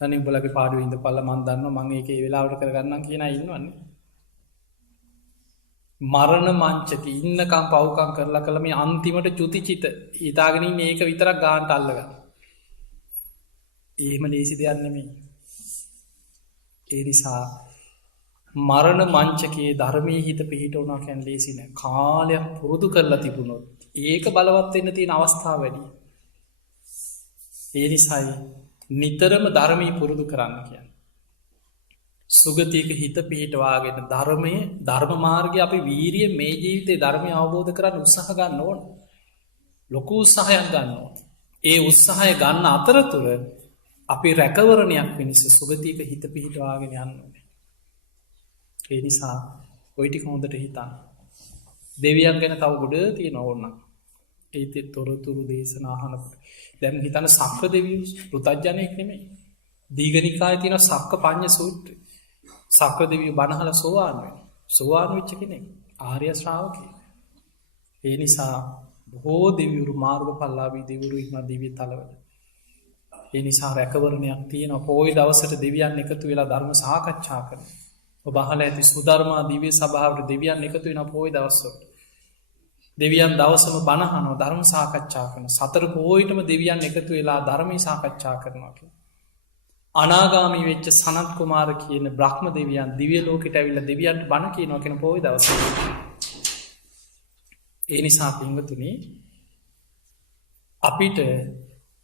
තනි උඹලගේ පාඩුව ඉඳ පල්ල මන්දන්න මං ඒක ඒ වෙලාවට කරගන්න කියන ඉන්නවන්නේ. මරණ මංචක ඉන්නකම් පව්කම් කරලා කළ මේ අන්තිමට චුතිචිත හිතාගෙනින් ඒක විතරක් ගාන්ට අල්ලගන්න. ඒම ලේසි දෙයන්නෙමේ. ඒ නිසා මරණ මංචකයේ ධර්මී හිත පිහිට වනා කැන් ලේසින කාලයක් පුරුදු කරලා තිබුණොත් ඒක බලවත්වෙන්න තියෙන අවස්ථාව වැඩි. ඒ නිසයි නිතරම ධර්මී පුරුදු කරන්න කියන්න. සුගතියක හිත පිහිටවාගෙන ධර්මය ධර්ම මාර්ගය අපි වීරිය මේ ජීවිතේ ධර්මය අවබෝධ කරන්න උත්සාහ ගන්න ඕන. ලොකු උත්සාහයක් ගන්න ඕන. ඒ උත්සාහය ගන්න අතරතුර අපි රැකවරණයක් පිණිස සුගතියක හිත පිහිටවාගෙන යන්න ඕනේ. ඒ නිසා ඔයිටි හොඳට හිතන්න. දෙවියන් ගැන තව ගොඩ තියෙන ඕන්න. ඒතෙ තොරතුරු දේශනාහනට දැම් හිතන සක්‍ර දෙවිය පෘතජ්ජනයක් නෙමේ. දීගනිකාය තියෙන සක්ක පඥ්ඥ සූට්‍ර සක්‍ර දෙවිය බණහල සෝවාන්ුවෙන් සෝවාන් විච්ච කෙනෙක් ආර්ය ශ්‍රාවක. ඒ නිසා බොහෝ දෙවියුරු මාර්ග පල්ලාවී දෙවරු ඉම දිවී තලවල. ඒ නිසා රැකවරණයක් තියෙන පෝයි දවසට දෙවියන් එකතු වෙලා ධර්ම සාකච්ඡා කර. ඔබහල ඇති සුධර්මා දිවිය සභාවට දෙවියන් එකතු වෙන පෝයි දවස්සොට. දෙවියන් දවසම බණහනෝ ධර්ම සාකච්ඡා කරන සතර පෝයිටම දෙවියන් එකතු වෙලා ධර්මී සාකච්ඡා කරනවා කිය. අනාගාමී වෙච්ච සනත් කුමාර කියන බ්‍රහ්ම දෙවියන් දිවිය ලෝකට ඇවිල්ල දෙවියන්ට බණ කියනවා කෙන පෝයි දවස. ඒ නිසා පිංගතුනි අපිට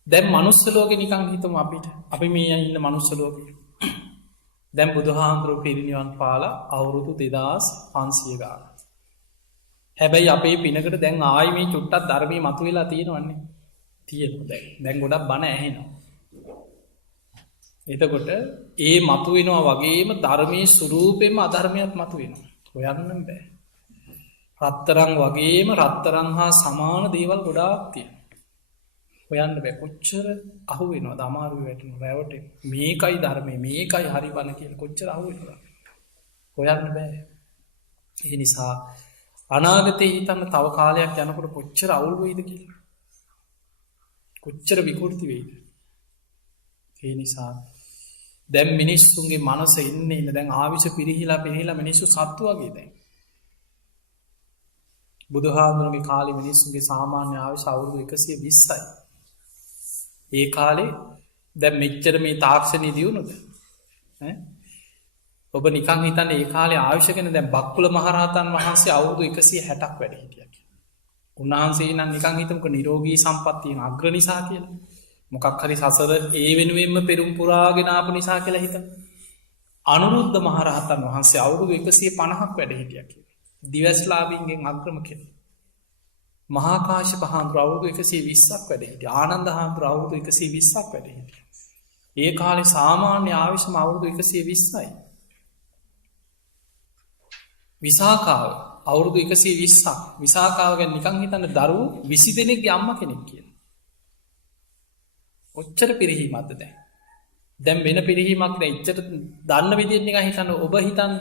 දැම් මනුස්සලෝක නිකං හිතම අපිට අපි මේ ඉන්න මනුස්සලෝක දැම් බුදුහාන්දුරුව පිරිනිවන් පාලා අවුරුදු 2500 ගාන. හැබැයි අපේ පිනකට දැන් ආය මේ චුට්ටත් ධර්මී මතු වෙලා තියෙනවන්නේ තියෙන දැන් ගොඩක් බණ ඇහෙනවා. එතකොට ඒ මතු වෙනවා වගේම ධර්මී සුරූපෙම අධර්මයක් මතු වෙනවා. හොයන්න බෑ. රත්තරං වගේම රත්තරං හා සමාන දේවල් ගොඩාක් තියෙන. හොයන්න බෑ කොච්චර අහු වෙනවා දමාරු වැටෙන රැවට මේකයි ධර්මය මේකයි හරි වන කියන කොච්චර අහු වෙනවා. හොයන්න බෑ. ඒ නිසා අනාගතයේ හිතන්න තව කාලයක් යනකොට කොච්චර අවුල් වෙයිද කියලා. කොච්චර විකෘති වෙයිද. ඒ නිසා දැන් මිනිස්සුන්ගේ මනස ඉන්නේ දැන් ආවිෂ පිරිහිලා මිනිස්සු සත්තු වගේ දැන්. බුදුහාමුදුරන්ගේ කාලේ මිනිස්සුන්ගේ සාමාන්‍ය ආවිෂ අවුරුදු 120යි. ඒ කාලේ දැන් මෙච්චර මේ තාක්ෂණي දියුණුද? ඈ ඔබ නිකං හිතන්න ඒ කාලේ ආයුෂගෙන දැන් බක්කුල මහරහතන් වහන්සේ අවුරුදු 160ක් වැඩ හිටියා කියලා. උන්වහන්සේ නම් නිකං හිතමුකෝ නිරෝගී සම්පත්තියෙන් අග්‍ර නිසා කියලා. මොකක් හරි සසර ඒ වෙනුවෙන්ම පෙරම් පුරාගෙන ආපු නිසා කියලා හිතන්න. අනුරුද්ධ මහරහතන් වහන්සේ අවුරුදු 150ක් වැඩ හිටියා කියලා. දිවස්ලාභීන්ගෙන් අග්‍රම කෙනෙක්. මහා කාශ්‍යප හාමුදුරුවෝ අවුරුදු 120ක් වැඩ හිටියා. ආනන්ද හාමුදුරුවෝ අවුරුදු 120ක් වැඩ හිටියා. ඒ කාලේ සාමාන්‍ය ආයුෂම අවුරුදු 120යි. විසාකාව අවුරුදු 120ක් විසාකාව ගැන නිකං හිතන්න දරුවෝ 20 දෙනෙක්ගේ අම්මා කෙනෙක් කියලා. ඔච්චර පිරිහීමක්ද දැන්. දැන් වෙන පිරිහීමක් නෑ. ඉච්චර දන්න විදිහට නිකන් හිතන්න ඔබ හිතන්න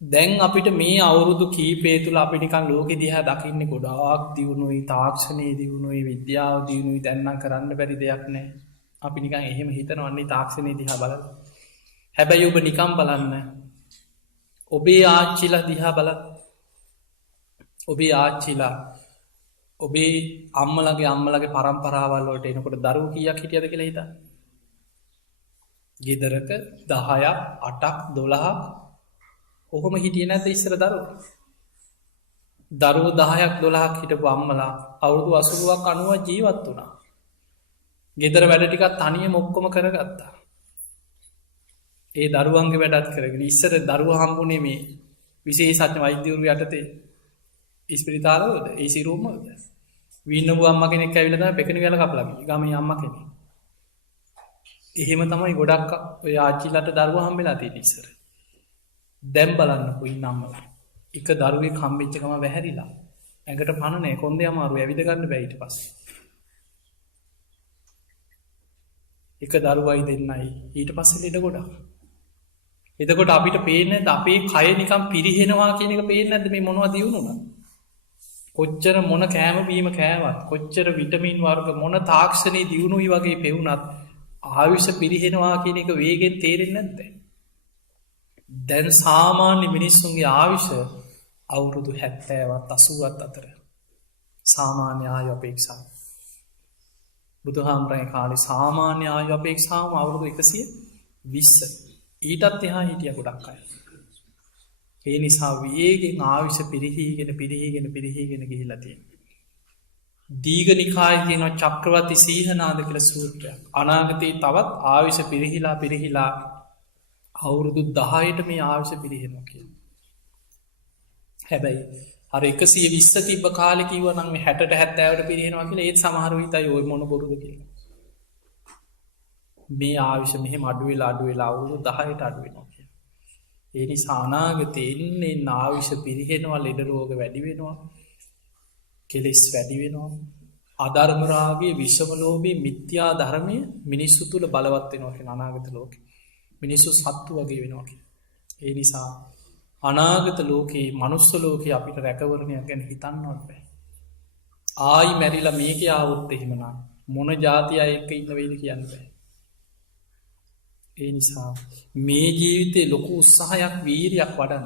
දැන් අපිට මේ අවුරුදු කීපය තුල අපි නිකන් ලෝකෙ දිහා දකින්නේ ගොඩාක් දියුණුවයි තාක්ෂණයේ දියුණුවයි විද්‍යාව දියුණුවයි දැන් නම් කරන්න බැරි දෙයක් නෑ. අපි නිකන් එහෙම හිතනවන්නේ තාක්ෂණයේ දිහා බලලා. හැබැයි ඔබ නිකන් බලන්න ඔබේ ආච්චිලා දිහා බල ඔබේ ආච්චිලා ඔබේ අම්මලගේ පරම්පරාවල් වලට එනකොට දරුවෝ කීයක් හිටියද කියලා හිතන්න. ගෙදරක 10ක් 8ක් 12ක් ඔහොම හිටියේ නැද්ද ඉස්සර දරුවෝ? දරුවෝ 10ක් 12ක් හිටපු අම්මලා අවුරුදු 80ක් 90ක් ජීවත් වුණා. ගෙදර වැඩ ටිකක් තනියම ඔක්කොම කරගත්තා. ඒ දරුවන්ගේ වැඩත් කරගෙන ඉස්සර දරුව හම්බුනේ මේ විශේෂඥ වෛද්‍යවරු යටතේ ඉස්පිරිතාලවලද ඒ සිරුම්වලද වින්නපු අම්මා කෙනෙක් ඇවිල්ලා තමයි පෙකණි වැල කපලා ගියේ ගමේ අම්මා කෙනෙක්. එහෙම තමයි ගොඩක් ඔය ආච්චිලාට දරුවා හම්බෙලා තියෙන්නේ ඉස්සර. දැන් බලන්නකෝ ඉන්න අම්මලා එක දරුවෙක් හම්බෙච්ච ගම වැහැරිලා ඇඟට පණ නැහැ කොන්දේ අමාරු ඇවිද ගන්න බෑ ඊට පස්සේ. එක දරුවයි දෙන්නයි ඊට පස්සේ ලෙඩ ගොඩක්. එතකොට අපිට පේන අපේ කය නිකම් පිරිහෙනවා කියන එක පේන ඇද මේ මොනවා දියුණුන. කොච්චර මොන කෑම බීම කෑවත් කොච්චර විටමින් වර්ග මොන තාක්ෂණය දියුණුයි වගේ පෙවුනත් ආවිෂ පිරිහෙනවා කියන එක වේගෙන් තේරෙන් නැත්ත. දැන් සාමාන්‍ය මිනිස්සුන්ගේ ආවිෂ අවුරුදු 70වත් 80ත් අතර සාමාන්‍ය ආයු අපේක්ෂා. බුදුහාමරගේ කාලේ සාමාන්‍ය ආයු අපේක්ෂාවම අවුරුදු 120. ඊටත් එහා හිටිය ගොඩක් අය. ඒ නිසා වේගෙන් ආවිෂ පිරිහීගෙන ගිහිලා තියෙන. දීඝ නිකායේ තියෙන චක්‍රවර්ති සීහනාද කියලා සූත්‍රයක්. අනාගතයේ තවත් ආවිෂ පිරිහිලා අවුරුදු 10ට මේ ආවිෂ පිරිහෙනවා කියලා. හැබැයි අර 120 තිබ්බ කාලේ කිව්වනම් මේ 60ට 70ට පිරිහෙනවා කියලා ඒත් සමහරව හිතයි ඔය මොන බොරුද කියලා. මේ ආවිෂ මෙහෙම අඩු වෙලා අවුරුදු 10ට අඩු වෙනවා කියලා. ඒ නිසා අනාගතේ එන්නේ ආවිෂ පිරිහෙනවා, ලෙඩ රෝග වැඩි වෙනවා, කෙලෙස් වැඩි වෙනවා. අධර්ම රාගයේ, විෂම ලෝභයේ, මිත්‍යා ධර්මයේ මිනිස්සු තුල බලවත් වෙනවා කියන අනාගත ලෝකේ. මිනිස්සු සත්තු වගේ වෙනවා කියන. ඒ නිසා අනාගත ලෝකේ, මනුස්ස ලෝකේ අපිට රැකවරණයක් ගැන හිතන්නවත් බෑ. ආයි මැරිලා මේකේ ආවොත් එහෙමනම් මොන જાති අය එක්ක ඉන්න වෙයිද කියන්න බෑ. ඒ නිසා මේ ජීවිතේ ලොකු උත්සාහයක්, වීරියක් වඩන්න.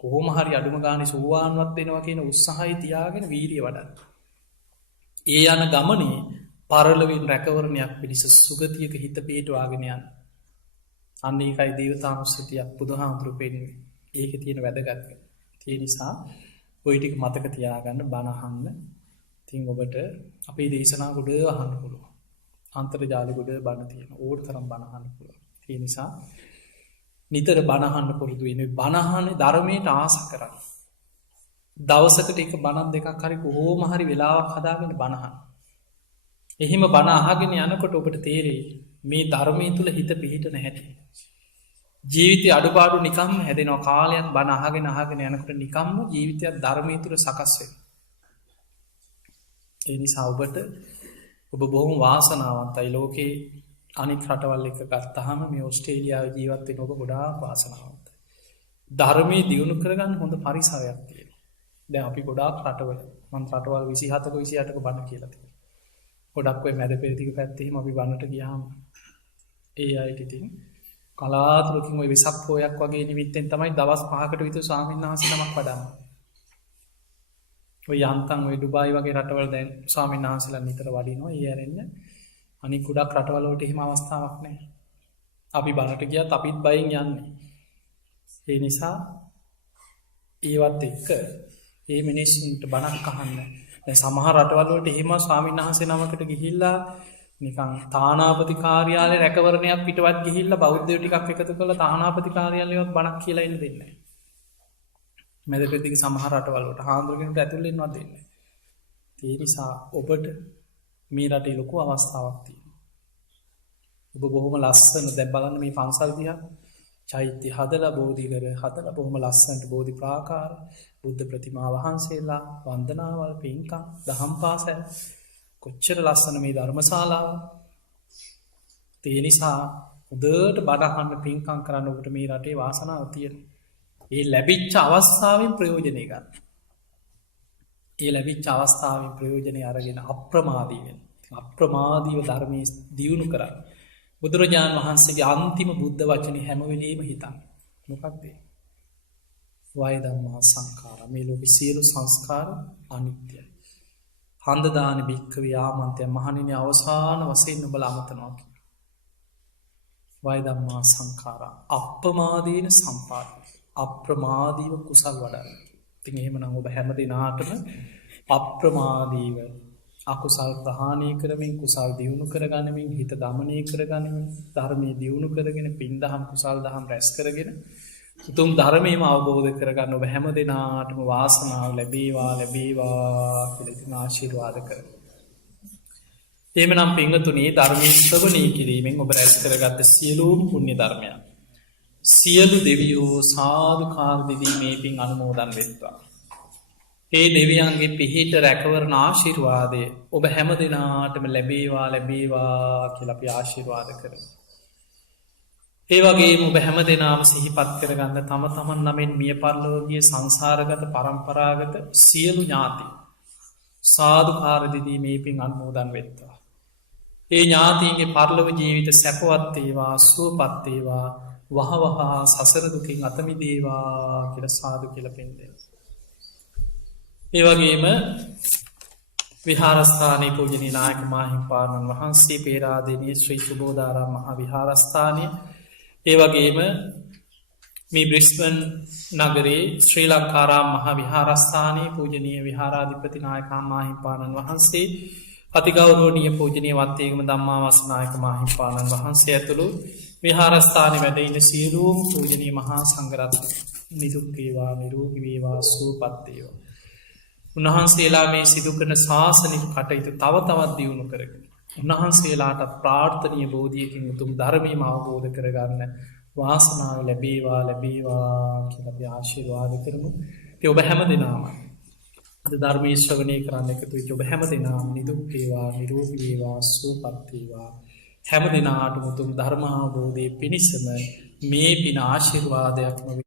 කොහොම හරි අඩුම ගානේ සෝවාන්වත් වෙනවා කියන උත්සාහය තියාගෙන වීරිය වඩන්න. ඒ යන ගමනේ පරලොවින් රැකවරණයක් පිණිස සුගතියක හිත පිහිටවාගෙන යන්න. අන්න ඒකයි දේවතානුස්සතියක් බුදුහාමුදුරු පෙන්වන්නේ. ඒකේ තියෙන වැදගත්කම. ඒ නිසා ඔය ටික මතක තියාගන්න, බණ අහන්න. ඉතින් ඔබට අපේ දේශනා ගොඩ අහන්න පුළුවන්. අන්තර්ජාලෙ ගොඩ බණ තියෙන. ඕන තරම් බණ අහන්න පුළුවන්. ඒ නිසා නිතර බණ අහන්න පුරුදු වෙන්න. බණ අහන්නේ ධර්මයට ආස කරන්න. දවසකට එක බණක් දෙකක් හරි කොහොම හරි වෙලාවක් හදාගෙන බණ අහන්න. එහෙම බණ අහගෙන යනකොට ඔබට තේරෙයි මේ ධර්මයේ තුල හිත පිහිටන හැටි. ජීවිතේ අඩුපාඩු නිකම්ම හැදෙනවා. කාලයක් බණ අහගෙන යනකොට නිකම්ම ජීවිතයක් ධර්මයේ තුල සකස් වෙනවා. ඒ නිසා ඔබ බොහොම වාසනාවන්තයි. ලෝකේ අනික් රටවල් එක ගත්තාම මේ ඕස්ට්‍රේලියාවේ ජීවත් වෙන ඔබ ගොඩාක් වාසනාවන්තයි. ධර්මයේ දියුණු කරගන්න හොඳ පරිසරයක් තියෙනවා. දැන් අපි ගොඩාක් රටවල මම රටවල් 27ක 28ක බණ කියලා තියෙනවා. ගොඩක් ඔය මැද පෙරදිග පැත්තේ එහෙම අපි බණට ගියාම ඒ අයට ඉතින් කලාතුරකින් ඔය වෙසක් පොයක් වගේ නිමිත්තෙන් තමයි දවස් 5කට විතර ස්වාමීන් වහන්සේ නමක් වඩන්නේ. ඔය යන්තම් ඔය ඩුබායි වගේ රටවල දැන් ස්වාමීන් වහන්සේලා නිතර වඩිනවා. ඒ ඇරෙන්න අනික ගොඩක් රටවල වලට එහෙම අවස්ථාවක් නැහැ. අපි බණට ගියත් අපිත් බයෙන් යන්නේ. ඒ නිසා ඒවත් එක්ක ඒ මිනිස්සුන්ට බණක් අහන්න. දැන් සමහර රටවල් වලට එහෙම ස්වාමීන් වහන්සේ නමකට ගිහිල්ලා නිකන් තානාපති කාර්යාලේ රැකවරණයක් පිටවත් ගිහිල්ලා බෞද්ධයෝ ටිකක් එකතු කරලා තානාපති කාර්යාලයේවත් බණක් කියලා ඉන්න දෙන්නේ නැහැ. මැදපෙරදිග සමහර රටවල් වලට හාමුදුරුවන්ට ඇතුල් වෙන්නවත් දෙන්නේ නැහැ. ඒ නිසා ඔබට මේ රටේ ලොකු අවස්ථාවක් තියෙනවා. ඔබ බොහොම ලස්සන දැන් බලන්න මේ පන්සල් දිහා චෛත්‍ය හදලා බෝධිඝර හදලා බොහොම ලස්සනට බෝධි ප්‍රාකාර බුද්ධ ප්‍රතිමා වහන්සේලා වන්දනාවල් පින්කම් දහම් පාසල් කොච්චර ලස්සන මේ ධර්මශාලාව. ඒ නිසා හොඳට බණ අහන්න පින්කම් කරන්න ඔබට මේ රටේ වාසනාව තියෙනවා. ඒ ලැබිච්ච අවස්ථාවෙන් ප්‍රයෝජනෙ ගන්න. ඒ ලැබිච්ච අවස්ථාවෙන් ප්‍රයෝජනෙ අරගෙන අප්‍රමාදී වෙන්න. අප්‍රමාදීව ධර්මයේ දියුණු කරන්න. බුදුරජාණන් වහන්සේගේ අන්තිම බුද්ධ වචනේ හැම වෙලෙම හිතන්න. මොකක්ද? වය ධම්මා සංඛාරා. මේ ලෝකේ සියලු සංස්කාර අනිත්‍යයි. හන්ද දාන භික්ඛවේ ආමන්ත්‍ය මහණෙනි අවසාන වශයෙන් ඔබලා අමතනවා කියලා. වය ධම්මා සංඛාරා අප්‍රමාදීන සම්පාදේ. අප්‍රමාදීව කුසල් වඩන්න. ඉතින් එහෙමනම් ඔබ හැම දිනාටම අප්‍රමාදීව අකුසල් ප්‍රහාණය කරමින් කුසල් දියුණු කරගනිමින් හිත දමනය කරගනිමින් ධර්මයේ දියුණු කරගෙන පින් දහම් කුසල් දහම් රැස් කරගෙන උතුම් ධර්මයේම අවබෝධ කරගන්න ඔබ හැම දිනාටම වාසනාව ලැබේවා කියලා ඉතින් ආශිර්වාද කරමි. එහෙමනම් පින්වතුනි ධර්මයේ ශ්‍රවණය කිරීමෙන් ඔබ රැස් කරගත්ත සියලුම පුණ්‍ය ධර්මයන් සියලු දෙවියෝ සාදුකාර දෙදී මේ පින් අනුමෝදන් වෙත්වා. ඒ දෙවියන්ගේ පිහිට රැකවරණ ආශිර්වාදය ඔබ හැම දෙනාටම ලැබේවා කියල අපි ආශිර්වාද කර. ඒ වගේ ඔබ හැම දෙනාම සිහිපත් කරගන්න තම තමන් නමෙන් මිය පරලෝගේ සංසාරගත පරම්පරාගත සියලු ඥාති සාධු කාරදිදී මේ පින් අන්මෝදන් වෙත්වා. ඒ ඥාතීන්ගේ පරලොව ජීවිත සැපවත්තේවා සුවපත්තේවා වහවහා සසරදුකින් අතමිදේවා කියල සාධු කියල පෙන්දේ. ඒ වගේම විහාරස්ථානය පූජනී නායක මාහිම්පාණන් වහන්සේ පේරාදනී ශ්‍රී සුබෝධාරා මහා විහාරස්ථානය ඒ වගේම මේ බ්‍රිස්බන් නගරේ ශ්‍රී ලංකාරා මහා විහාරස්ථානය පූජනය විහාරාධිපති නායකා මාහිම්පාණන් වහන්සේ අතිගෞරෝණිය පූජනය වත්තේකම දම්මා වසනායක මාහිම්පාණන් වහන්සේ ඇතුළු විහාරස්ථානය වැඩඉන්න සියලූම් පූජනී මහා සංගරත් නිදුක්කේවා නිරූගිවේවා සූපත්තේවා. උන්වහන්සේලා මේ සිදු කරන ශාසනික කටයුතු තව තවත් දියුණු කරගෙන. උන්වහන්සේලාට ප්‍රාර්ථනය බෝධියකින් උතුම් ධර්මීම අවබෝධ කරගන්න වාසනාව ලැබේවා කියලබ ආශිර්වාද කරමු. ඔබ හැම දෙනාම අද ධර්මී ශ්‍රවණය කරන්න එකතු ඔබ හැම දෙනාම නිදුක්කේවා නිරෝගීවා සුවපත්තේවා හැම දෙනාට මුතුම් ධර්මාවබෝධය පිණිසම මේ පින ආශිර්වාදයක්ම